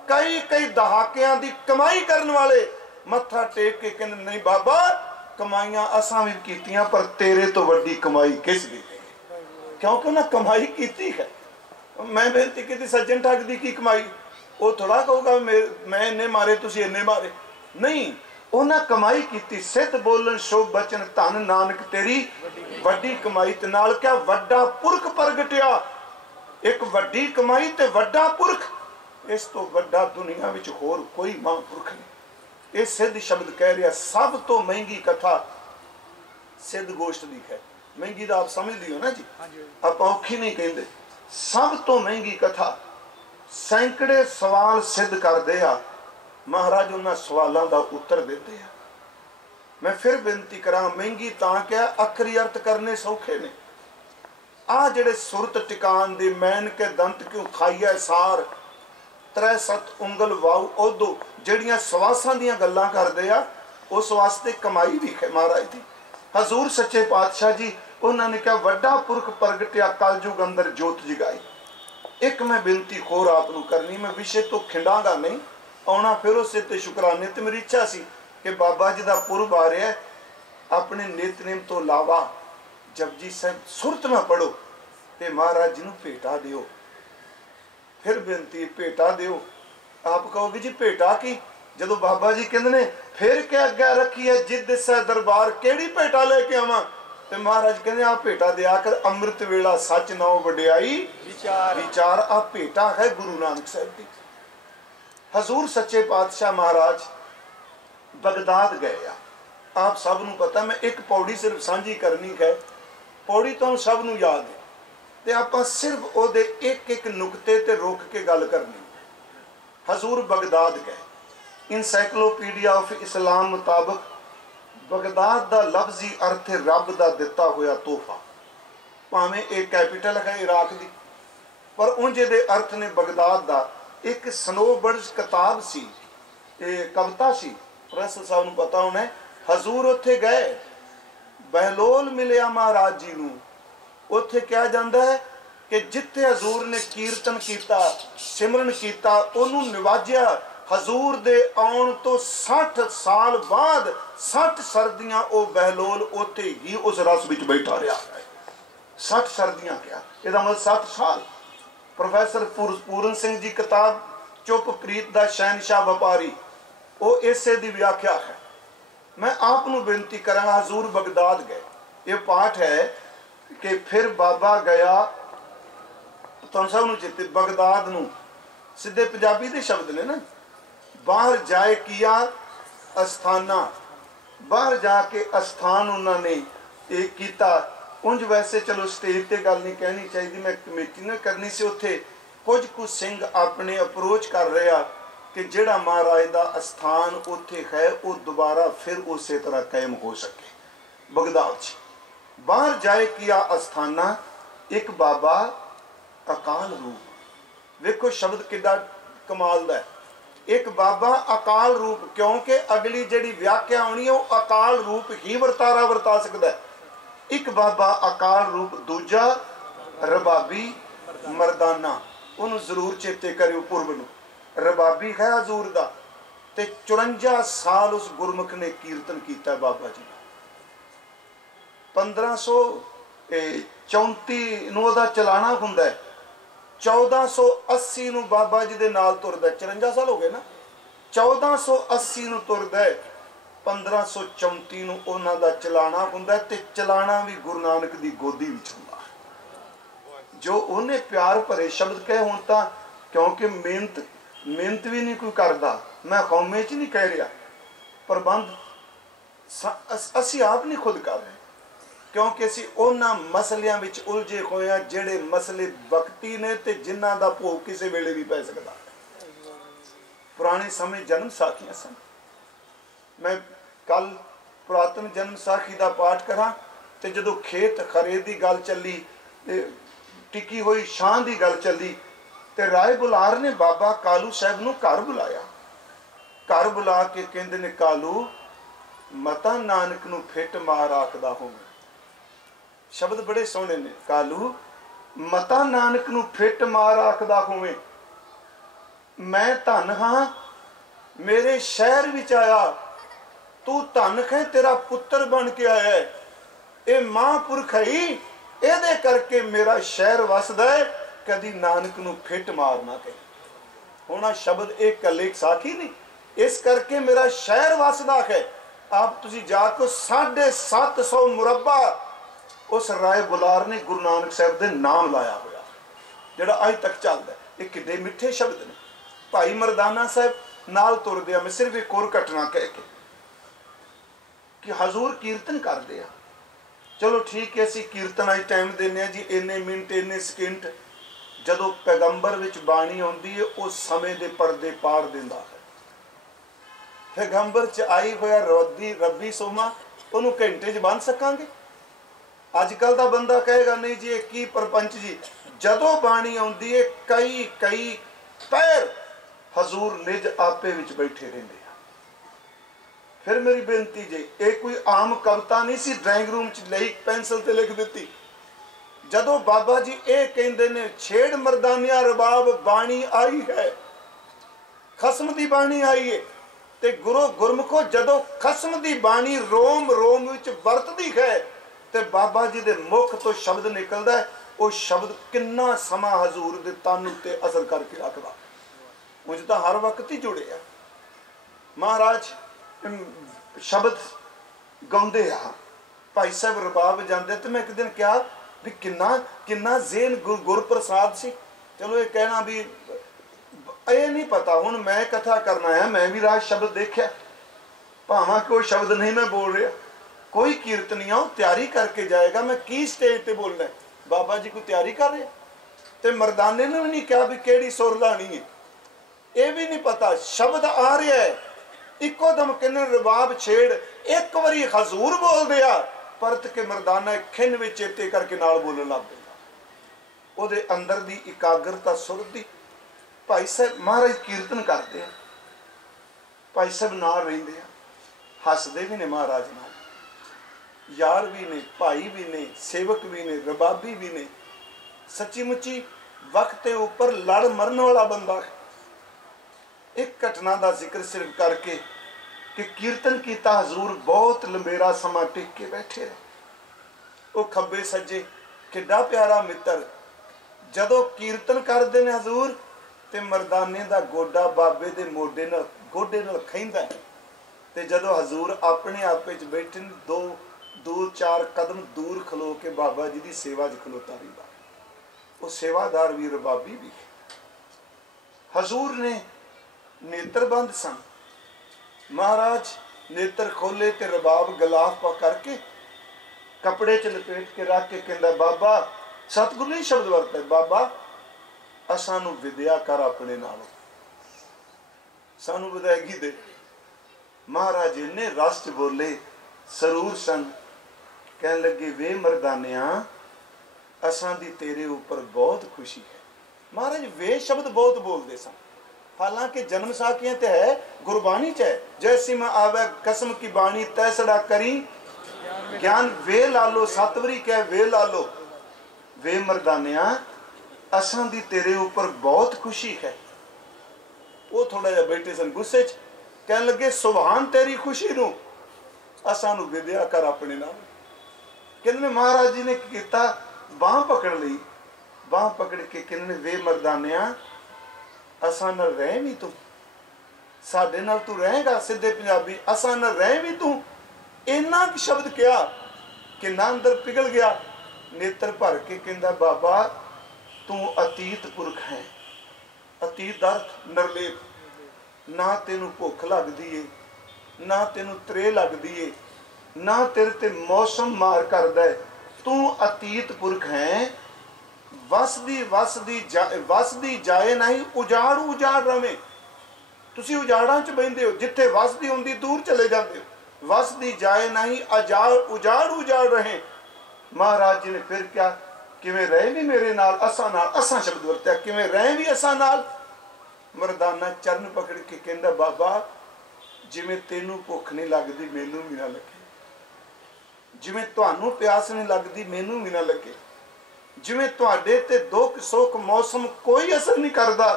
ਕਈ ਦਹਾਕਿਆਂ ਦੀ ਕਮਾਈ ਕਰਨ ਵਾਲੇ ਮੱਥਾ ਟੇਕ ਕੇ ਕਹਿੰਦੇ ਨਹੀਂ ਬਾਬਾ ਕਮਾਈਆਂ ਅਸਾਂ ਵੀ ਕੀਤੀਆਂ, ਪਰ ਤੇਰੇ ਤੋਂ ਵੱਡੀ ਕਮਾਈ ਕਿਸ ਦੀ? ਕਿਉਂਕਿ ਉਹਨਾਂ ਕਮਾਈ ਕੀਤੀ ਹੈ। ਮੈਂ ਬੇਨਤੀ ਕੀਤੀ ਸੱਜਣ ਠੱਗ ਦੀ ਕੀ ਕਮਾਈ? ਉਹ ਥੋੜਾ ਕਹੂਗਾ ਮੈਂ ਇੰਨੇ ਮਾਰੇ ਤੁਸੀਂ ਇੰਨੇ ਮਾਰੇ, ਨਹੀਂ। ਉਹਨਾਂ ਕਮਾਈ ਕੀਤੀ ਸਿੱਧ ਬੋਲਣ ਸ਼ੁਭ ਬਚਨ ਧਨ ਨਾਨਕ ਤੇਰੀ ਵੱਡੀ ਕਮਾਈ। ਤੇ ਨਾਲ ਕਿਆ ਵੱਡਾ ਪੁਰਖ ਪ੍ਰਗਟਿਆ। ਇੱਕ ਵੱਡੀ ਕਮਾਈ ਤੇ ਵੱਡਾ ਪੁਰਖ, ਇਸ ਤੋਂ ਵੱਡਾ ਦੁਨੀਆ ਵਿੱਚ ਹੋਰ ਕੋਈ ਮਹਾਂਪੁਰਖ ਨਹੀਂ। ਇਹ ਸਿੱਧ ਸ਼ਬਦ ਕਹਿ ਰਿਹਾ। ਸਭ ਤੋਂ ਮਹਿੰਗੀ ਕਥਾ ਸਿੱਧ ਗੋਸ਼ਟ ਦੀ ਹੈ। ਮਹਿੰਗੀ ਦਾ ਆਪ ਸਮਝਦੇ ਹੋ ਨਾ ਜੀ, ਆਪਾਂ ਔਖੀ ਨਹੀਂ ਕਹਿੰਦੇ। ਸਭ ਤੋਂ ਮਹਿੰਗੀ ਕਥਾ, ਸੈਂਕੜੇ ਸਵਾਲ ਸਿੱਧ ਕਰਦੇ ਆ, ਮਹਾਰਾਜ ਉਹਨਾਂ ਸਵਾਲਾਂ ਦਾ ਉੱਤਰ ਦਿੰਦੇ ਆ। ਮੈਂ ਫਿਰ ਬੇਨਤੀ ਕਰਾਂ, ਮਹਿੰਗੀ ਤਾਂ ਕਿਹਾ ਅੱਖਰੀ ਅਰਥ ਕਰਨੇ ਸੌਖੇ ਨੇ। ਆਹ ਜਿਹੜੇ ਸੁਰਤ ਟਿਕਾਣ ਦੇ ਮੈਨ ਕੇ ਦੰਤ ਕਿਉਂ ਖਾਈਐ ਸਾਰ, त्रै सत उंगल वाऊ ओदो ਜਿਹੜੀਆਂ ਸਵਾਸਾਂ ਦੀਆਂ ਗੱਲਾਂ ਕਰਦੇ ਆ ਉਸ ਵਾਸਤੇ ਕਮਾਈ ਵੀ ਹੈ ਮਹਾਰਾਜ ਦੀ। ਹਜ਼ੂਰ ਸੱਚੇ ਪਾਤਸ਼ਾਹ ਜੀ ਉਹਨਾਂ ਨੇ ਕਿਹਾ ਵੱਡਾ ਪੁਰਖ ਪ੍ਰਗਟਿਆ ਕਲਯੁਗ ਅੰਦਰ ਜੋਤ ਜਗਾਈ। ਇੱਕ ਮੈਂ ਬੇਨਤੀ ਹੋਰ ਆਪ ਨੂੰ ਕਰਨੀ, ਮੈਂ ਵਿਸ਼ੇ ਤੋਂ ਖਿੰਡਾਂਗਾ ਨਹੀਂ, ਆਉਣਾ ਫਿਰ ਉਸੇ ਤੇ ਸ਼ੁਕਰਾਨੇ ਤੇ ਮੇਰੀ ਇੱਛਾ ਸੀ ਕਿ ਬਾਬਾ ਜੀ ਦਾ ਪੁਰਬ ਆ ਰਿਹਾ, ਆਪਣੇ ਨਿਤਨੇਮ ਤੋਂ ਇਲਾਵਾ ਜਪਜੀ ਸਾਹਿਬ ਸੁਰਤ ਨਾ ਪੜੋ ਤੇ ਮਹਾਰਾਜ ਜੀ ਨੂੰ ਭੇਟਾ ਦਿਓ। ਫਿਰ ਬੇਨਤੀ ਭੇਟਾ ਦਿਓ। ਆਪ ਕਹੋਗੇ ਜੀ ਭੇਟਾ ਕੀ, ਜਦੋਂ ਬਾਬਾ ਜੀ ਕਹਿੰਦੇ ਨੇ ਫਿਰ ਕਿ ਅੱਗੇ ਰੱਖੀ ਹੈ ਜਿੱਦ ਸੈ ਦਰਬਾਰ, ਕਿਹੜੀ ਭੇਟਾ ਲੈ ਕੇ ਆਵਾਂ? ਤੇ ਮਹਾਰਾਜ ਕਹਿੰਦੇ ਆ ਭੇਟਾ ਦਿਆ ਕਰ ਅੰਮ੍ਰਿਤ ਵੇਲਾ ਸੱਚ ਨਾਉ ਵਡਿਆਈ ਵਿਚਾਰ। ਆ ਭੇਟਾ ਹੈ ਗੁਰੂ ਨਾਨਕ ਸਾਹਿਬ ਦੀ। ਹਜ਼ੂਰ ਸੱਚੇ ਪਾਤਸ਼ਾਹ ਮਹਾਰਾਜ ਬਗਦਾਦ ਗਏ ਆ। ਆਪ ਸਭ ਨੂੰ ਪਤਾ, ਮੈਂ ਇੱਕ ਪੌੜੀ ਸਿਰਫ ਸਾਂਝੀ ਕਰਨੀ ਹੈ, ਪੌੜੀ ਤਾਂ ਸਭ ਨੂੰ ਯਾਦ ਹੈ ਤੇ ਆਪਾਂ ਸਿਰਫ ਉਹਦੇ ਇੱਕ ਇੱਕ ਨੁਕਤੇ ਤੇ ਰੋਕ ਕੇ ਗੱਲ ਕਰਨੀ। ਹਜ਼ੂਰ ਬਗਦਾਦ ਗਏ। ਇਨਸਾਈਕਲੋਪੀਡੀਆ ਆਫ ਇਸਲਾਮ ਮੁਤਾਬਕ ਬਗਦਾਦ ਦਾ ਲਫ਼ਜ਼ੀ ਅਰਥ ਹੈ ਰੱਬ ਦਾ ਦਿੱਤਾ ਹੋਇਆ ਤੋਹਫਾ। ਭਾਵੇਂ ਇਹ ਕੈਪੀਟਲ ਹੈ ਇਰਾਕ ਦੀ, ਪਰ ਉਂਝ ਦੇ ਅਰਥ ਨੇ ਬਗਦਾਦ ਦਾ। ਇੱਕ ਸਨੋਬਰਡਸ ਕਿਤਾਬ ਸੀ, ਇਹ ਕਵਿਤਾ ਸੀ, ਪ੍ਰੋਫੈਸਰ ਸਾਹਿਬ ਨੂੰ ਪਤਾ ਹੋਣਾ। ਹਜ਼ੂਰ ਉੱਥੇ ਗਏ, ਬਹਿਲੋਲ ਮਿਲਿਆ ਮਹਾਰਾਜ ਜੀ ਨੂੰ। ਉੱਥੇ ਕਿਹਾ ਜਾਂਦਾ ਹੈ ਕਿ ਜਿੱਥੇ ਹਜ਼ੂਰ ਨੇ ਕੀਰਤਨ ਕੀਤਾ, ਸਿਮਰਨ ਕੀਤਾ, ਉਹਨੂੰ ਨਿਵਾਜਿਆ। ਹਜ਼ੂਰ ਦੇ ਆਉਣ ਤੋਂ 60 ਸਾਲ ਬਾਅਦ 60 ਸਰਦੀਆਂ ਉਹ ਬਹਿਲੋਲ ਉੱਥੇ ਹੀ ਉਸ ਰਸ ਵਿੱਚ ਬੈਠਾ ਰਿਹਾ। 60 ਸਰਦੀਆਂ ਕਿਹਾ, ਇਹਦਾ ਮਤਲਬ 60 ਸਾਲ। ਪ੍ਰੋਫੈਸਰ ਪੂਰਨ ਸਿੰਘ ਜੀ ਕਿਤਾਬ ਚੁੱਪ ਪ੍ਰੀਤ ਦਾ ਸ਼ਹਿਨशाह ਵਪਾਰੀ, ਉਹ ਇਸੇ ਦੀ ਵਿਆਖਿਆ ਹੈ। ਮੈਂ ਆਪ ਨੂੰ ਬੇਨਤੀ ਕਰਾਂਗਾ, ਹਜ਼ੂਰ ਬਗਦਾਦ ਗਏ। ਇਹ ਪਾਠ ਹੈ ਕਿ ਫਿਰ ਬਾਬਾ ਗਿਆ, ਤੁਹਾਨੂੰ ਸਭ ਨੂੰ ਚੇਤੇ, ਬਗਦਾਦ ਨੂੰ ਸਿੱਧੇ ਪੰਜਾਬੀ ਦੇ ਸ਼ਬਦ ਨੇ ਨਾ, ਬਾਹਰ ਜਾਏ ਕੀਆ ਅਸਥਾਨਾ, ਬਾਹਰ ਜਾ ਕੇ ਅਸਥਾਨ ਉਹਨਾਂ ਨੇ ਇਹ ਕੀਤਾ। ਉਂਝ ਵੈਸੇ ਚਲੋ ਸਟੇਜ ਤੇ ਗੱਲ ਨਹੀਂ ਕਹਿਣੀ ਚਾਹੀਦੀ, ਮੈਂ ਕਮੇਟੀ ਨੇ ਕਰਨੀ ਸੀ। ਉੱਥੇ ਕੁਝ ਕੁ ਸਿੰਘ ਆਪਣੇ ਅਪਰੋਚ ਕਰ ਰਿਹਾ ਕਿ ਜਿਹੜਾ ਮਹਾਰਾਜ ਦਾ ਅਸਥਾਨ ਉੱਥੇ ਹੈ ਉਹ ਦੁਬਾਰਾ ਫਿਰ ਉਸੇ ਤਰ੍ਹਾਂ ਕਾਇਮ ਹੋ ਸਕੇ। ਬਗਦਾਦ 'ਚ ਬਾਹਰ ਜਾਏ ਕੀਆ ਅਸਥਾਨਾ, ਇੱਕ ਬਾਬਾ ਅਕਾਲ ਰੂਪ। ਵੇਖੋ ਸ਼ਬਦ ਕਿੱਡਾ ਕਮਾਲ ਦਾ ਹੈ, ਇੱਕ ਬਾਬਾ ਅਕਾਲ ਰੂਪ, ਕਿਉਂਕਿ ਅਗਲੀ ਜਿਹੜੀ ਵਿਆਖਿਆ ਹੋਣੀ ਉਹ ਅਕਾਲ ਰੂਪ ਹੀ ਵਰਤਾਰਾ ਵਰਤਾ ਸਕਦਾ ਹੈ। ਇੱਕ ਬਾਬਾ ਅਕਾਲ ਰੂਪ, ਦੂਜਾ ਰਬਾਬੀ ਮਰਦਾਨਾ। ਉਹਨੂੰ ਜ਼ਰੂਰ ਚੇਤੇ ਕਰਿਓ ਪੁਰਬ ਨੂੰ। ਰਬਾਬੀ ਹੈ ਹਜ਼ੂਰ ਦਾ ਤੇ 54 ਸਾਲ ਉਸ ਗੁਰਮੁਖ ਨੇ ਕੀਰਤਨ ਕੀਤਾ ਬਾਬਾ ਜੀ। 1534 ਨੂੰ ਉਹਦਾ ਚਲਾਣਾ ਹੁੰਦਾ, 1480 ਨੂੰ ਬਾਬਾ ਜੀ ਦੇ ਨਾਲ ਤੁਰਦਾ। 54 ਸਾਲ ਹੋ ਗਏ ਨਾ। 1480 ਨੂੰ ਤੁਰਦਾ, 1534 ਨੂੰ ਉਹਨਾਂ ਦਾ ਚਲਾਣਾ ਹੁੰਦਾ ਤੇ ਚਲਾਣਾ ਵੀ ਗੁਰੂ ਨਾਨਕ ਦੀ ਗੋਦੀ ਵਿੱਚ ਹੁੰਦਾ। ਜੋ ਉਹਨੇ ਪਿਆਰ ਭਰੇ ਸ਼ਬਦ ਕਹੇ ਹੁਣ ਤਾਂ, ਕਿਉਂਕਿ ਮਿਹਨਤ ਵੀ ਨਹੀਂ ਕੋਈ ਕਰਦਾ, ਮੈਂ ਕੌਮੇ 'ਚ ਨਹੀਂ ਕਹਿ ਰਿਹਾ, ਪ੍ਰਬੰਧ ਅਸੀਂ ਆਪ ਨਹੀਂ ਖੁਦ ਕਰ ਰਹੇ, ਕਿਉਂਕਿ ਅਸੀਂ ਉਹਨਾਂ ਮਸਲਿਆਂ ਵਿੱਚ ਉਲਝੇ ਹੋਏ ਹਾਂ ਜਿਹੜੇ ਮਸਲੇ ਵਕਤੀ ਨੇ ਤੇ ਜਿਨ੍ਹਾਂ ਦਾ ਭੋਗ ਕਿਸੇ ਵੇਲੇ ਵੀ ਪੈ ਸਕਦਾ। ਪੁਰਾਣੇ ਸਮੇਂ ਜਨਮ ਸਾਖੀਆਂ ਸਨ। ਮੈਂ ਕੱਲ ਪੁਰਾਤਨ ਜਨਮ ਸਾਖੀ ਦਾ ਪਾਠ ਕਰਾਂ ਤੇ ਜਦੋਂ ਖੇਤ ਖਰੇ ਦੀ ਗੱਲ ਚੱਲੀ, ਟਿੱਕੀ ਹੋਈ ਸ਼ਾਨ ਦੀ ਗੱਲ ਚੱਲੀ, ਤੇ ਰਾਏ ਬੁਲਾਰ ਨੇ ਬਾਬਾ ਕਾਲੂ ਸਾਹਿਬ ਨੂੰ ਘਰ ਬੁਲਾਇਆ। ਘਰ ਬੁਲਾ ਕੇ ਕਹਿੰਦੇ ਨੇ, ਕਾਲੂ ਮਤਾ ਨਾਨਕ ਨੂੰ ਫਿੱਟ ਮਾਰ ਆਖਦਾ ਹੋਵੇ। ਸ਼ਬਦ ਬੜੇ ਸੋਹਣੇ ਨੇ। ਕਾਲੂ ਮਤਾ ਨਾਨਕ ਨੂੰ ਫਿੱਟ ਮਾਰ ਆਖਦਾ ਹੋਵੇ। ਮੈਂ ਧਨ ਹਾਂ, ਮੇਰੇ ਸ਼ਹਿਰ ਵਿੱਚ ਆਇਆ, ਤੂੰ ਧਨ ਹੈ, ਤੇਰਾ ਪੁੱਤਰ ਬਣ ਕੇ ਆਇਆ। ਇਹ ਮਹਾਂਪੁਰਖ ਹੀ, ਇਹਦੇ ਕਰਕੇ ਮੇਰਾ ਸ਼ਹਿਰ ਵਸਦਾ ਹੈ, ਕਦੀ ਨਾਨਕ ਨੂੰ ਫਿੱਟ ਮਾਰਨਾ ਕਹੇ। ਹੁਣ ਸ਼ਬਦ ਇਹ ਇਕੱਲੇ ਸਾਖੀ ਨਹੀਂ, ਇਸ ਕਰਕੇ ਮੇਰਾ ਸ਼ਹਿਰ ਵਸਦਾ ਹੈ। ਆਪ ਤੁਸੀਂ ਜਾ ਕੇ 750 ਮੁਰੱਬਾ ਉਸ ਰਾਏ ਬੁਲਾਰ ਨੇ ਗੁਰੂ ਨਾਨਕ ਸਾਹਿਬ ਦੇ ਨਾਮ ਲਾਇਆ ਹੋਇਆ, ਜਿਹੜਾ ਅੱਜ ਤੱਕ ਚੱਲਦਾ। ਇਹ ਕਿੱਡੇ ਮਿੱਠੇ ਸ਼ਬਦ ਨੇ। ਭਾਈ ਮਰਦਾਨਾ ਸਾਹਿਬ ਨਾਲ ਤੁਰਦੇ ਆ। ਮੈਂ ਸਿਰਫ ਇੱਕ ਹੋਰ ਘਟਨਾ ਕਹਿ ਕੇ ਕਿ ਹਜ਼ੂਰ ਕੀਰਤਨ ਕਰਦੇ ਆ। ਚਲੋ ਠੀਕ ਹੈ, ਅਸੀਂ ਕੀਰਤਨ ਅੱਜ ਟਾਈਮ ਦਿੰਦੇ ਹਾਂ ਜੀ, ਇੰਨੇ ਮਿੰਟ ਇੰਨੇ ਸਕਿੰਟ। ਜਦੋਂ ਪੈਗੰਬਰ ਵਿੱਚ ਬਾਣੀ ਆਉਂਦੀ ਹੈ ਉਹ ਸਮੇਂ ਦੇ ਪਰਦੇ ਪਾੜ ਦਿੰਦਾ ਹੈ। ਪੈਗੰਬਰ 'ਚ ਆਈ ਹੋਇਆ ਰੱਬੀ ਸੋਮਾ ਉਹਨੂੰ ਘੰਟੇ 'ਚ ਬੰਨ੍ਹ ਸਕਾਂਗੇ? ਅੱਜ ਕੱਲ ਦਾ ਬੰਦਾ ਕਹੇਗਾ ਨਹੀਂ ਜੀ ਇਹ ਕੀ ਪਰਪੰਚ ਜੀ। ਜਦੋਂ ਬਾਣੀ ਆਉਂਦੀ ਹੈ ਕਈ ਪੈਰ हजूर निज आपे विच बैठे रहिंदे आ। फिर मेरी बेनती जे, ये कोई आम कविता नहीं सी ड्राइंग रूम च लई पेंसिल ते लिख दी। जदों बाबा जी ये कहते ने छेड़ मरदानिया रबाब बाणी आई है, खसम दी बाणी आई है, ते गुरु गुरमुखो जदों खसम दी बाणी रोम रोम विच वरतदी है ते बाबा जी दे मुख तो शब्द निकलदा है, वो शब्द किन्ना समा हजूर दे तन उत्ते असर करके रखदा। मुझे तो हर वक्त ही जुड़े आ। महाराज शब्द गाउंदे आ, भाई साहब रबाब जाते तो मैं एक दिन क्या भी किन्ना किन्ना ज़ेन गुरप्रसाद सी। चलो ये कहना भी ये नहीं पता, हुण मैं कथा करना है, मैं भी राज शब्द देखा, भावां कोई शब्द नहीं मैं बोल रहा, कोई कीर्तनिया तैयारी करके जाएगा, मैं की स्टेज पर बोलना है, बाबा जी को तैयारी कर रहे ते मरदाने ने भी नहीं कहा भी केड़ी सुर लानी है, ये भी नहीं पता, शब्द आ रहा है इको दम किन्ने रबाब छेड़, एक बारी हजूर बोल दिया परत के मरदाना खिन में चेते करके नाल बोलन लग पेगा। ओदे अंदर दी इकाग्रता सुर दी। भाई साहब महाराज कीर्तन करते हैं, भाई साहब नाल रहिंदे आ, हसदे भी ने महाराज नाल, यार भी ने, भाई भी ने, सेवक भी ने, रबाबी भी ने, सच्ची मुच्ची वक्त के ऊपर लड़ मरन वाला बंदा है। एक घटना का जिक्र सिर्फ करके कि कीर्तन किया हजूर बहुत लंबेरा समा टिक के बैठे रहे, वो खब्बे सज्जे किड्डा प्यारा मित्र, जदों कीर्तन करते हैं हजूर ते मरदाने का गोडा बाबे के मोडे नाल गोडे नाल खैंदा है, ते जदों हजूर अपने आपे च बैठे दो दूर चार कदम दूर खलो के बाबा जी की सेवा च खलोता रहिंदा, वो सेवादार भी रबाबी भी। हजूर ने नेत्र बंद सन, महाराज नेत्र खोले ते रबाब गलाफ पा करके कपड़े च लपेट के रख के कहंदा बाबा, सतगुरु ने शब्द वरता है, बाबा असानू विद्या कर अपने नालों, सानू विदायगी दे। महाराज इन्ने रस च बोले, सरूर सन, कह लगे वे मरदानिया असां दी तेरे ऊपर बहुत खुशी है। महाराज वे शब्द बहुत बोलते सन, हालांकि जन्म साखियां ते है, गुरबाणी च है, जैसी मैं आवे कसम की बाणी तैसड़ा करी ज्ञान वे लालो, सतवरी कह वे लालो, वे मरदानिया असां दी तेरे ऊपर बहुत खुशी है। वो थोड़ा जा बैठे सन गुस्से च, कह लगे सुभान तेरी खुशी नू, असां नू विद्या कर अपने नाल। कहने महाराज जी ने किया, बांह पकड़ ली, बांह पकड़ के कहने वे मरदानिया असां नाल रह भी तू, साडे नाल तू रहेगा, सीधे पंजाबी असां नाल रह भी तू। इन्ना शब्द कहा कि ना अंदर पिघल गया, नेत्र भर के कहंदा बाबा तू अतीत पुरख है, अतीत अर्थ नरलेप, ना तेनू भुख लगदी है, ना तेनू त्रे लगदी है, ना तेरे ते मौसम मार करदा है, तू अतीत पुरख है, वसदी जाए नहीं, उजाड़ उजाड़ रवे। तुसी उजाड़ां च बहिंदे हो, जिथे वसदी हुंदी दूर चले जाते हो, वसदी जाए नहीं, उजाड़ उजाड़ रहे। महाराज जी ने फिर क्या, किवें रहे भी मेरे नाल, असां नाल, असां शब्द वरत्या, किवें रहे भी असां नाल। मरदाना चरण पकड़ के कहंदा बाबा जिवें तेनू भुख नहीं लगदी मैनू भी ना लगे, जिवें तुहानू प्यास नहीं लगदी मैनू भी ना लगे, जिवें तुहाडे ते दुख सुख मौसम कोई असर नहीं करता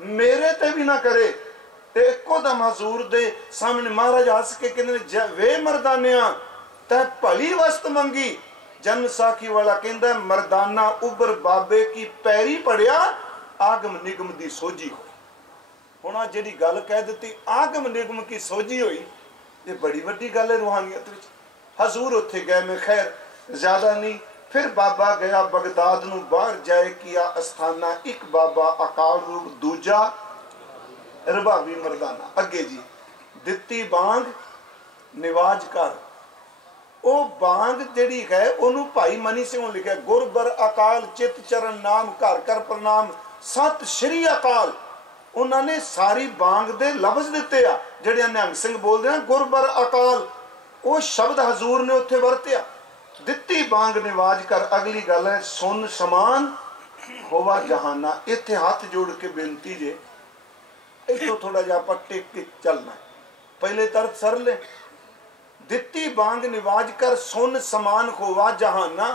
मेरे ते भी ना करे। ते इको दम हजूर दे सामने महाराज हस के कहंदे वे मरदानिया तैं भली वस्त मंगी। जन्म साखी वाला कहंदा मरदाना उबर बाबे की पैरी पड़िया, आगम निगम दी सोझी हो। हुण जिहड़ी गल कह दी आगम निगम की सोझी हुई, ये बड़ी वड्डी गल है रूहानियत विच। हजूर उत्थे गए, मैं खैर ज्यादा नहीं, फिर बाबा गया बगदाद नूं, बाहर जाए किया अस्थाना, एक बाबा अकाल रूप, दूजा रबाबी मरदाना। अगे जी दित्ती बांग निवाज कर, वो बांग जिहड़ी है उन्होंने भाई मनी सिंह लिखा, गुरबर अकाल चित चरण नाम घर कर प्रणाम सत श्री अकाल। उन्होंने सारी बांग दे लफ्ज दिते आ जिहड़े निहंग सिंह बोलते हैं गुरबर अकाल, वो शब्द हजूर ने उत्थे वरत्या। दित्ती बांग निवाज कर, अगली गल है सुन समान होवा जहाना। इत्थे हाथ जोड़ के बेनती जे, इतों थोड़ा जिहा आपां टेक के चलना। पहले तरत सरल है, दित्ती बांग निवाज कर सुन समान होवा जहाना।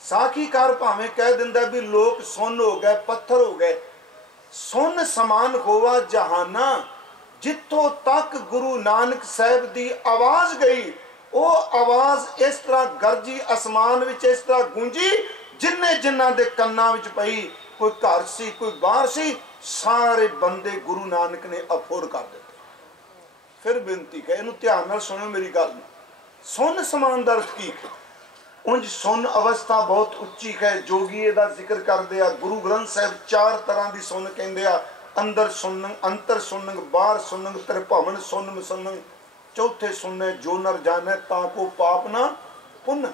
साखीकार भावें कह दिंदा भी लोग सुन हो गए, पत्थर हो गए, सुन समान होवा जहाना। जिथों तक गुरु नानक साहब दी आवाज गई, वो आवाज इस तरह गरजी आसमान विच इस तरह गूंजी, जिन्ने जिन्हां दे कन्नां विच पई, कोई घर सी कोई बाहर सी, सारे बंदे गुरु नानक ने अफोर कर दिते। फिर बेनती है, इनू ध्यान नाल सुनियो मेरी गल। सुन समान दा अर्थ की है? उंज सुन अवस्था बहुत उच्ची है, जोगी इहदा जिक्र करदे आ। गुरु ग्रंथ साहब 4 तरह की सुन कहंदे आ, अंदर सुनन, अंतर सुनन, बाहर सुनन, त्रिभवन सुनन सुनन। चौथे सुनने जो नर जाने ताको पाप ना पुन।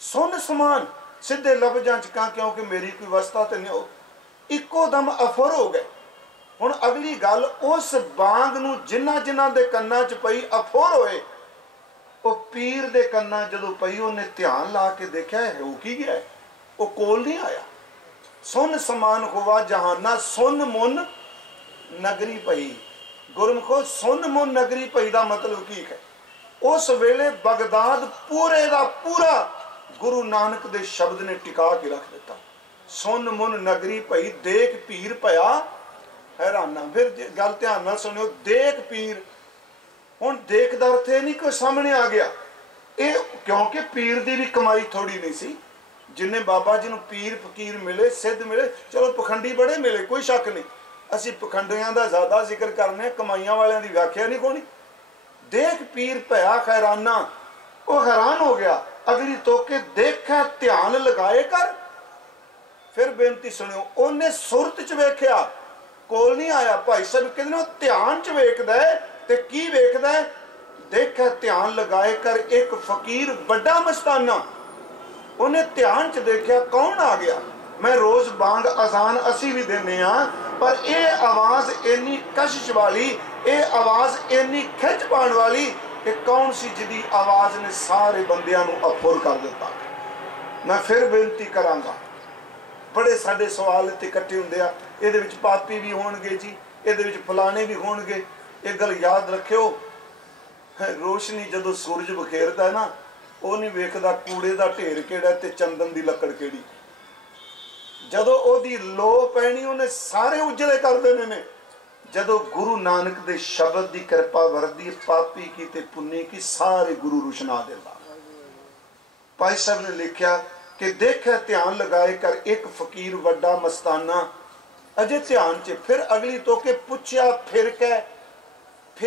सुन समान सीधे लफ्जां च कहां, क्योंकि मेरी कोई अवस्था तो नहीं हो, इको दम अफुर हो गए। हुण अगली गल, उस बांग नूं जिन्हां जिन्हां दे कन्नां च पई अफुर होए, वो पीर दे कन्नां जदों पई, उन्हें ध्यान ला के देखा है हो की गया, वो कोल नहीं आया। सुन समान होवा जहाना, सुन मुन नगरी पई। गुरमुखो सुन मुन नगरी पई दा मतलब की है? उस वेले बगदाद पूरे दा पूरा गुरु नानक दे शब्द ने टिका के रख दिता। सुन मुन नगरी पई, देख पीर पया हैराना। फिर गल ध्यान नाल सुनियो, देख पीर, हुण देख दा अर्थ नहीं कोई सामने आ गया, ये क्योंकि पीर दी भी कमाई थोड़ी नहीं सी। जिन्हें बाबा जी नूं पीर फकीर मिले, सिद्ध मिले, चलो पखंडी बड़े मिले, कोई शक नहीं, असी पखंडियां दा ज्यादा जिक्र करने, कमाइयां वालियां दी व्याख्या नहीं कोनी। देख पीर भया हैराना, वो हैरान हो गया। अगली तोके देखा ध्यान लगाए कर। फिर बेनती सुनियो, उन्हें सुरत च वेख्या, कोल नहीं आया। भाई साहब कहते ध्यान च वेखदा है, ते की वेखदा है? देखा ध्यान लगाए कर एक फकीर बड़ा मस्ताना। उन्हें ध्यान च देखा, कौन आ गया? मैं रोज बांग अजान असी भी देने आ, पर यह आवाज इन्नी कशिश वाली, ये आवाज इन्नी खिंच पाने वाली कि कौन सी जिदी आवाज ने सारे बंदियां नूं अफुर कर दिता। मैं फिर बेनती करांगा, बड़े साडे सवाल इत्थे इकट्ठे हुंदे आ, इहदे विच पापी भी होणगे जी, इहदे विच फलाने भी होणगे। एक गल याद रखियो, रोशनी जदों सूरज बखेरदा ना, वो नहीं वेखदा कूड़े दा ढेर किहड़ा ते चंदन दी लकड़ किहड़ी। जदों ओदी लो पैनी, उन्हें सारे उजले कर देने ने। जदों गुरु नानक दे शब्द दी कृपा वरदी, पापी की ते पुन्नी की, सारे गुरु रुशना देता। भाई साहब ने लिखा कि देखा ध्यान लगाए कर एक फकीर वड्डा मस्ताना। अजे ध्यान च फिर अगली तो के पुछया फिर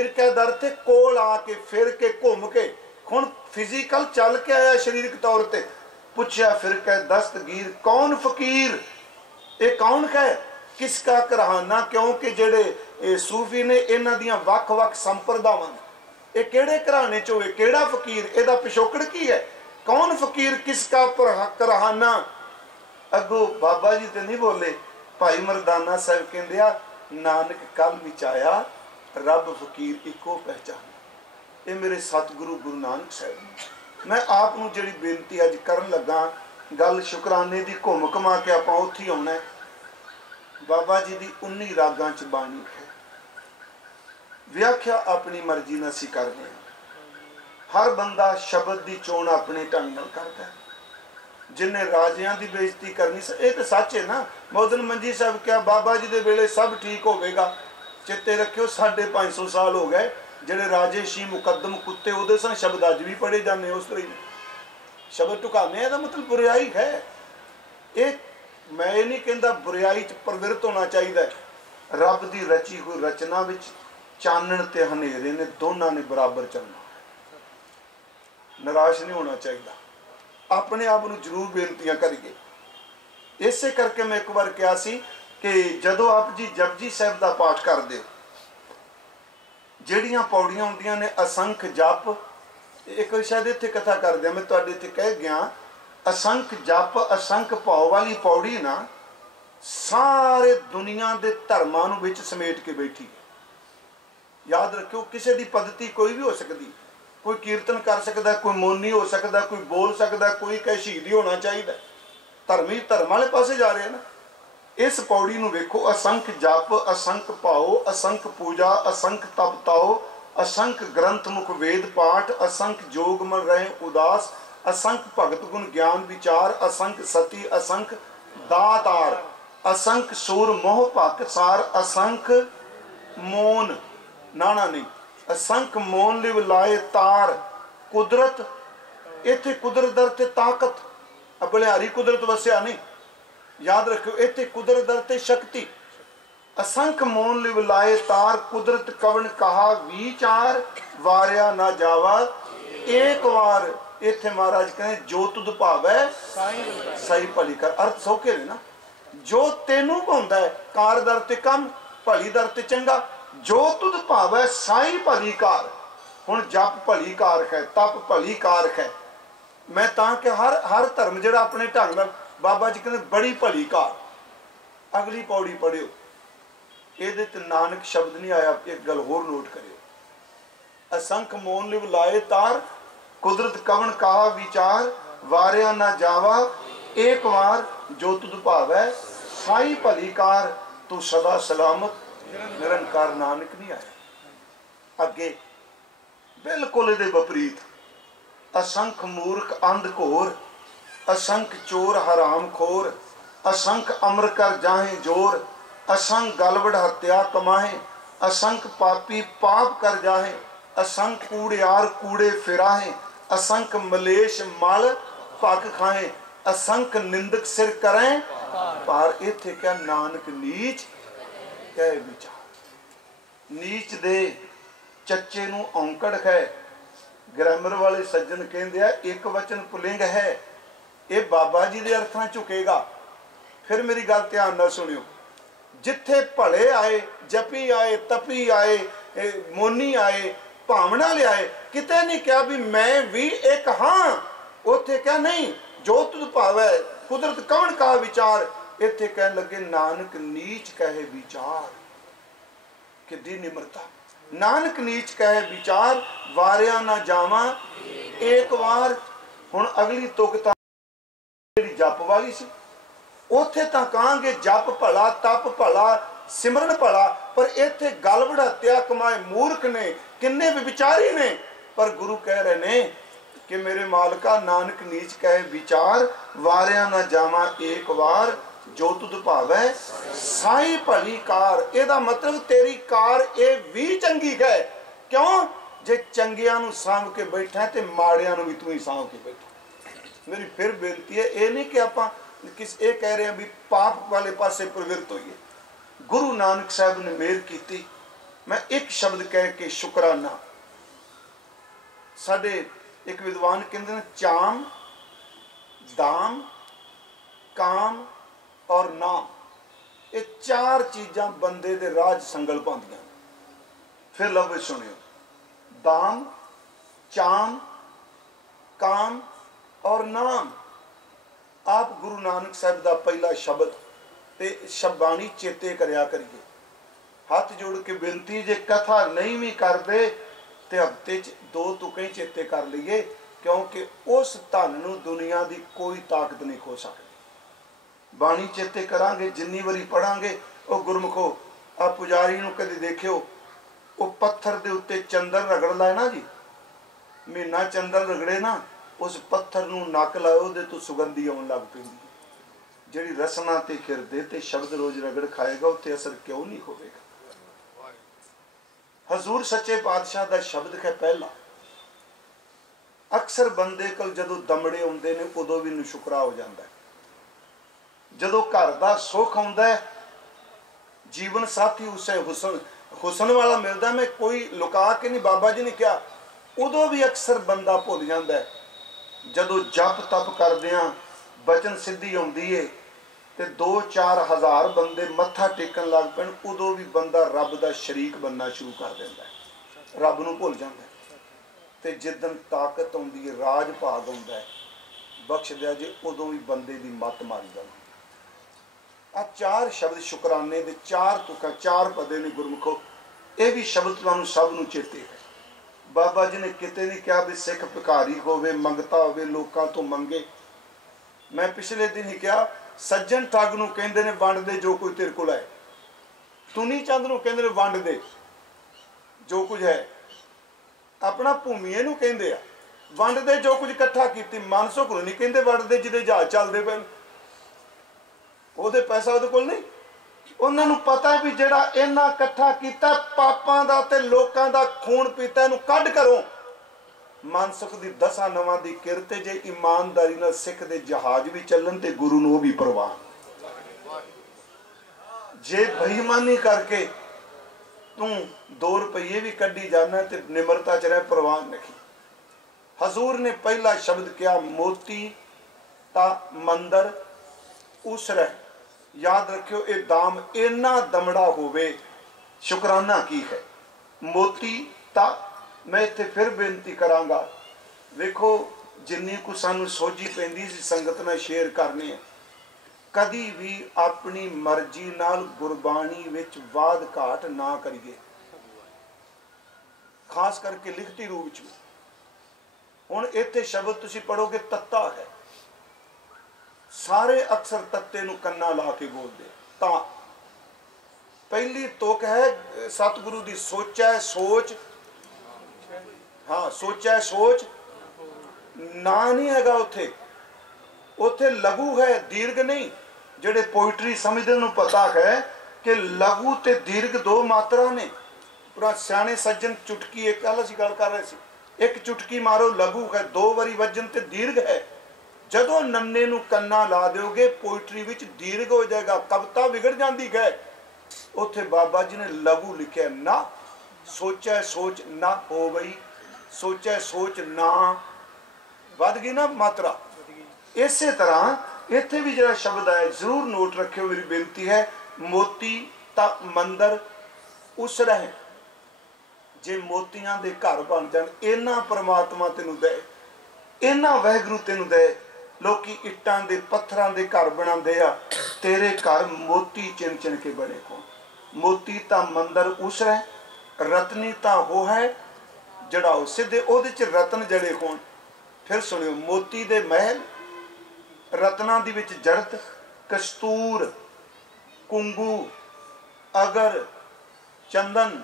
के दर ते कोल आके, फिर के घूम के, हुण फिजिकल चल के आया शरीरक तौर ते। पुछया फिर के दस्तगीर, कौन फकीर, ये कौन है, किसका कराहना? क्योंकि जेड़े सूफी ने, इन्हां दियां वख-वख संप्रदावां, ये केड़े घराने चो है, केड़ा फकीर, इहदा पिछोकड़ की है, कौन फकीर, किसका कराहना? अगो बाबा जी तो नहीं बोले, भाई मरदाना साहब कहंदे आ, नानक कल विच आया, रब फकीर इको पहचान। ये मेरे सतगुरु गुरु नानक साहब। मैं आप नूं जिहड़ी बेनती अज करन लगा, गल शुकराने दी घुम घुमा के आपां उत्थे ही आउणा है। बाबा जी दी 19 रागां च बाणी है, व्याख्या अपनी मर्जी नाल असीं करदे हां। हर बंदा शब्द की चोण अपने ढंग नाल करदा है। जिन्हें राजियां की बेइज्जती करनी, ये तो सच है ना। मौदन मंजी साहब क्या बाबा जी दे वेले सब ठीक होगा? चेते रखियो, 550 साल हो गए, जेडे राजे शी मुकदम कुत्ते उहदे सन शब्द अज भी पढ़े जाने। उस तरह शब्द टुकाने का मतलब बुराई है। ये मैं ये नहीं कहता बुराई च प्रवृत्त होना चाहिए। रब की रची हुई रचना विच चानण ते हनेरे ने, दोनों ने बराबर चलना। निराश नहीं होना चाहिए, अपने आप को जरूर बेनतियां करिए। इसे करके मैं एक बार कहा सी कि जदों आप जी जपजी साहब का पाठ करते हो, ਜਿਹੜੀਆਂ पौड़ियां ਹੁੰਦੀਆਂ ने असंख जप, एक शायद इत्थे कथा करदे मैं तुहाडे इत्थे कह गया, असंख जप असंख भाव वाली पौड़ी ना सारे दुनिया के धर्मां नूं विच समेट के बैठी है। याद रखियो, किसी की पद्धति कोई भी हो सकती, कोई कीर्तन कर सकता, कोई मौनी हो सकता, कोई बोल सकता, कोई कह शहीदी होना चाहिए। धर्मी धर्म वाले पासे जा रहे हैं ना। इस पौड़ी नूं वेखो, असंख जप, असंख भाओ, असंख पूजा, असंख तप ताओ, असंख ग्रंथ मुख वेद पाठ, असंख जोग मन रहे उदास, असंख भगत गुण ज्ञान विचार, असंख सती, असंख दातार, असंख सूर मोह भक सार, असंख मोन नाना नहीं, असंख मोन लिव लाए तार, कुदरत इत्थे कुदरत दर ते ताकत, बलिहारी कुदरत वसिया नहीं, याद रखियो इत्थे कुदरत दर ते शक्ति। असंख मोन लिव लाए तार, कुदरत कवन कहा विचार, वारिया ना जावा एक वार। इत्थे महाराज कहते जो तुद भावै सही भली कर। अर्थ सौखे ने ना, जो तेनू भाउंदा है कार दर ते कम, भली दर ते चंगा, जो तुद भावै साई भली कार। हुण जप भली कारक है, तप भली कारक है। मैं तां कि हर धर्म जिहड़ा अपने ढंग नाल, बाबा जी कहते बड़ी भली कार। अगली पौड़ी पढ़ियो, ਇਹਦੇ ਤੇ नानक शब्द नहीं आया। एक गल होर नोट करियो, असंख मोन लिव लाए तार, कुदरत कवन कहा विचार, वारिया ना जावा एक वार, जो तुद भावै साई भली कार, तू सदा सलामत निरंकार। नानक नहीं आया। अगे बिल्कुल इहदे विपरीत, असंख मूर्ख अंध घोर, असंख चोर हराम खोर, असंख अमर कर जाहे जोर, असंख गलवड़ हत्या कमाहे, असंख पापी पाप कर जाहे, असंख कूड़ियार कूड़े फिराहे, असंख मलेश मल पक खाए, असंख निंदक सिर करें पार। इत्थे क्या नानक नीच कह विचार। नीच दे चच्चे नूं औंकड़ है। ग्रामर वाले सज्जन कहते हैं एक वचन पुलिंग है, ये बाबा जी के अर्थां झुकेगा। फिर मेरी गल ध्यान नाल सुनियो, जिथे भले आए, जपी आए, तपी आए, मोनी आए, भावना ले आए, किते नहीं क्या भी मैं भी एक हाँ। उथे क्या नहीं, जो तुझ भावै कुदरत कवन का विचार। इत्थे कहन लगे नानक नीच कहे विचार। कितनी निम्रता। नानक नीच कहे विचार, वारिया ना जावा एक वार। हुण अगली तुक तां जिहड़ी जप वाली सी, उथे तां कहांगे जप भला, तप भला, सिमरन भला, पर इत्थे गलवड़ हत्या कमाए मूर्ख ने, किन्ने विचारी ने। पर गुरु कह रहे ने कि मेरे मालका नानक नीच कहे विचार, वारिया ना जावा एक वार, जो तुद भावै साई भली कार। एदा मतलब तेरी कार ए भी चंगी है। क्यों? जे चंगियां नूं सांभ के बैठा ते माड़ियां नूं भी तू ही सांभ के बैठा। मेरी फिर बेनती है, ये नहीं कि आपां किस ये कह रहे हैं भी पाप वाले पासे प्रवृत्त होइए। गुरु नानक साहब ने मेहर की। मैं एक शब्द कह के शुकराना। साडे एक विद्वान कहते हैं चाम, दाम, काम और नाम, ये चार चीज़ां बंदे दे राज संगल पाउंदियां। फिर लफ्ज़ सुनियो, दाम, चाम, काम और नाम। आप गुरु नानक साहब का पहला शब्द ते शबाणी चेते करया करिए। हाथ जोड़ के बेनती, जे कथा नहीं भी करते तो हफ्ते दो तुके चेते कर लीए, क्योंकि उस धन नूं दुनिया की कोई ताकत नहीं खो सकती। बाणी चेते करांगे, जिन्नी वारी पढ़ांगे। वो गुरमुखो आ पुजारी नूं कदे देखियो, वो पत्थर दे उत्ते चंदन रगड़ लाए ना जी, महीना चंदन रगड़े ना, उस पत्थर नूं नक लाओ, उहदे तो सुगंधी आउण लग पैंदी। जिहड़ी रसना ते हिरदे ते शब्द रोज रगड़ खाएगा, उत्ते असर क्यों नहीं होवेगा। हजूर सच्चे पातशाह दा शब्द है पहला। अक्सर बंदे कोल जदों दमड़े आउंदे ने, उदों भी शुकरा हो जाता है। जदों घर दा सुख आउंदा है, जीवन साथी उसे हुसन वाला मिलता, मैं कोई लुका के नहीं, बाबा जी ने कहा, उदों भी अक्सर बंदा भुल जाता है। जदों जप तप करदियां बचन सिद्धि आउंदी है ते 2-4 हज़ार बंदे मत्था टेकन लग पैण, उदों भी बंदा रब दा शरीक बनना शुरू कर दिंदा है, रब नूं भुल जांदा है। ते जिदन ताकत आउंदी है, राज भाग आउंदा है, बख्श दिया जे, उदों भी बंदे दी मत मारी जांदी। आ चार शब्द शुकराने दे, चार तुकां, चार पदे ने गुरमुखो। ये भी शब्द तुहानूं सब नूं चेते है। बाबा जी ने किते नहीं कहा भी सिख भिखारी होवे, मंगता होवे, लोकां तो मंगे। मैं पिछले दिन ही कहा, सज्जन ठग नूं कहंदे ने वंड दे जो कोई तेरे कोल है, तुनी चंद नूं कहंदे ने वंड दे जो कुछ है, अपना भूमीए नूं कहंदे आ वंड दे जो कुछ इकट्ठा कीती। मानसुख नूं नहीं कहंदे वंड दे जिहदे जहाज चलदे पए, ਉਹਦੇ पैसा ਉਹਦੇ ਕੋਲ नहीं। ਉਹਨਾਂ ਨੂੰ पता भी ਜਿਹੜਾ ਇਹਨਾਂ इकट्ठा कीता पापां दा ते लोकां दा खून पीता, ਇਹਨੂੰ ਕੱਢ ਕਰੋ। मानसुख दी 10 नवां दी किरत जे ईमानदारी नाल सिख दे जहाज भी चलन ते गुरु नूं भी परवाह। जे बेईमानी करके तू 2 रुपये भी कड्ढी जाना ते निमरता च रह, परवाह नहीं। हजूर ने पहला शब्द क्या, मोती ता मंदर उसरै। याद रखियो ये दाम इन्ना दमड़ा होवे, शुकराना की है। मोती ता मैं इत्थे फिर बेनती करांगा, वेखो जिन्नी को सानू सोझी पैंदी सी संगत नाल शेयर करने है, कदी भी अपनी मर्जी नाल गुरबाणी विच वाद घाट ना करिए, खास करके लिखती रूप च। हुण इत्थे शब्द तुसीं पढ़ोगे तत्ता है, सारे अक्सर तत्ते नूं कन्ना ला के बोलदे। ता पहली तुक है सतगुरु दी सोचा है सोच, हाँ सोचा है सोच, ना नहीं हैगा उथे, उथे लघु है दीर्घ नहीं। जेडे पोइट्री समझदे नूं पता है कि लघु ते दीर्घ 2 मात्रा ने। पूरा सियाने सज्जन चुटकी एक गल असीं गल कर रहे सी, एक चुटकी मारो लघु है, 2 वारी वजन ते दीर्घ है। जदों नन्ने नूं कन्ना ला दोगे पोइट्री विच दीर्घ हो जाएगा, कविता बिगड़ जाती है। उथे बाबा जी ने लघु लिखा ना, सोचा सोच ना हो गई, सोचा सोच ना वध गई ना मात्रा। इस तरह इत्थे भी जरा शब्द आया जरूर नोट रखियो, मेरी बेनती है। मोती ता मंदर उसरह, जे मोतियां दे घर बन जाण, इन्ना परमात्मा तेनू दे, इन्ना वाहिगुरू तेनू दे। लोकी इट्टां दे पत्थरां दे घर बनांदे आ, तेरे घर मोती चिन चिन के बने को। मोती ता मंदर उसरह, रतनी ता वो है जड़ाओ सीधे ओदे च रतन जड़े होण। फिर सुनियो, मोती दे महल, रत्ना दी विच जड़त, कस्तूर कुंगू अगर चंदन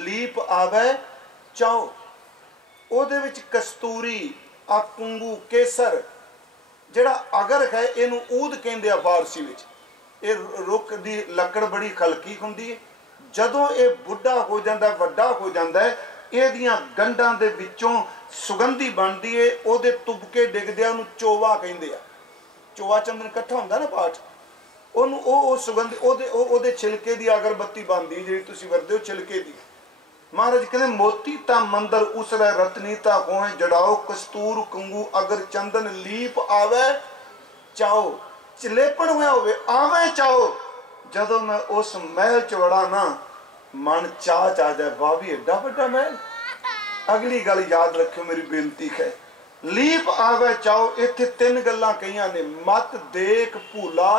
लीप आवे चाओ। ओदे विच कस्तूरी आ कुंगू केसर जड़ा अगर है, इनू ऊद कहंदे आ फारसी विच। ये रुख दी लकड़ बड़ी खलकी हुंदी है, जदों ये बुढ़ा हो जाता वड्डा हो जाता है, इहदियां गंढां दे विचों सुगंधी बनदी है, ओदे तुबके डिगदे उहनूं चोवा कहंदे आ। चोवा चंदन इकट्ठा हुंदा ना पाठ, ओनू ओ सुगंध ओदे छिलके दी अगरबत्ती बनदी जिहड़ी तुसीं वरदे हो छिलके दी। महाराज कहते मोती ता मंदर उसरै रतनी ता होए जड़ाओ, कस्तूर कुंगू अगर चंदन लीप आवे चाओ। चलेपण होया होवे आवे चाओ। जदों मैं उस महल च वड़ा ना, मन चाह चा जाए, वाह भी एडा बड़ा महल। अगली गल याद रखियो, मेरी बेनती है। लीप आवे चाओ, इत्थे 3 गल्लां कहियां ने। मत देख भूला,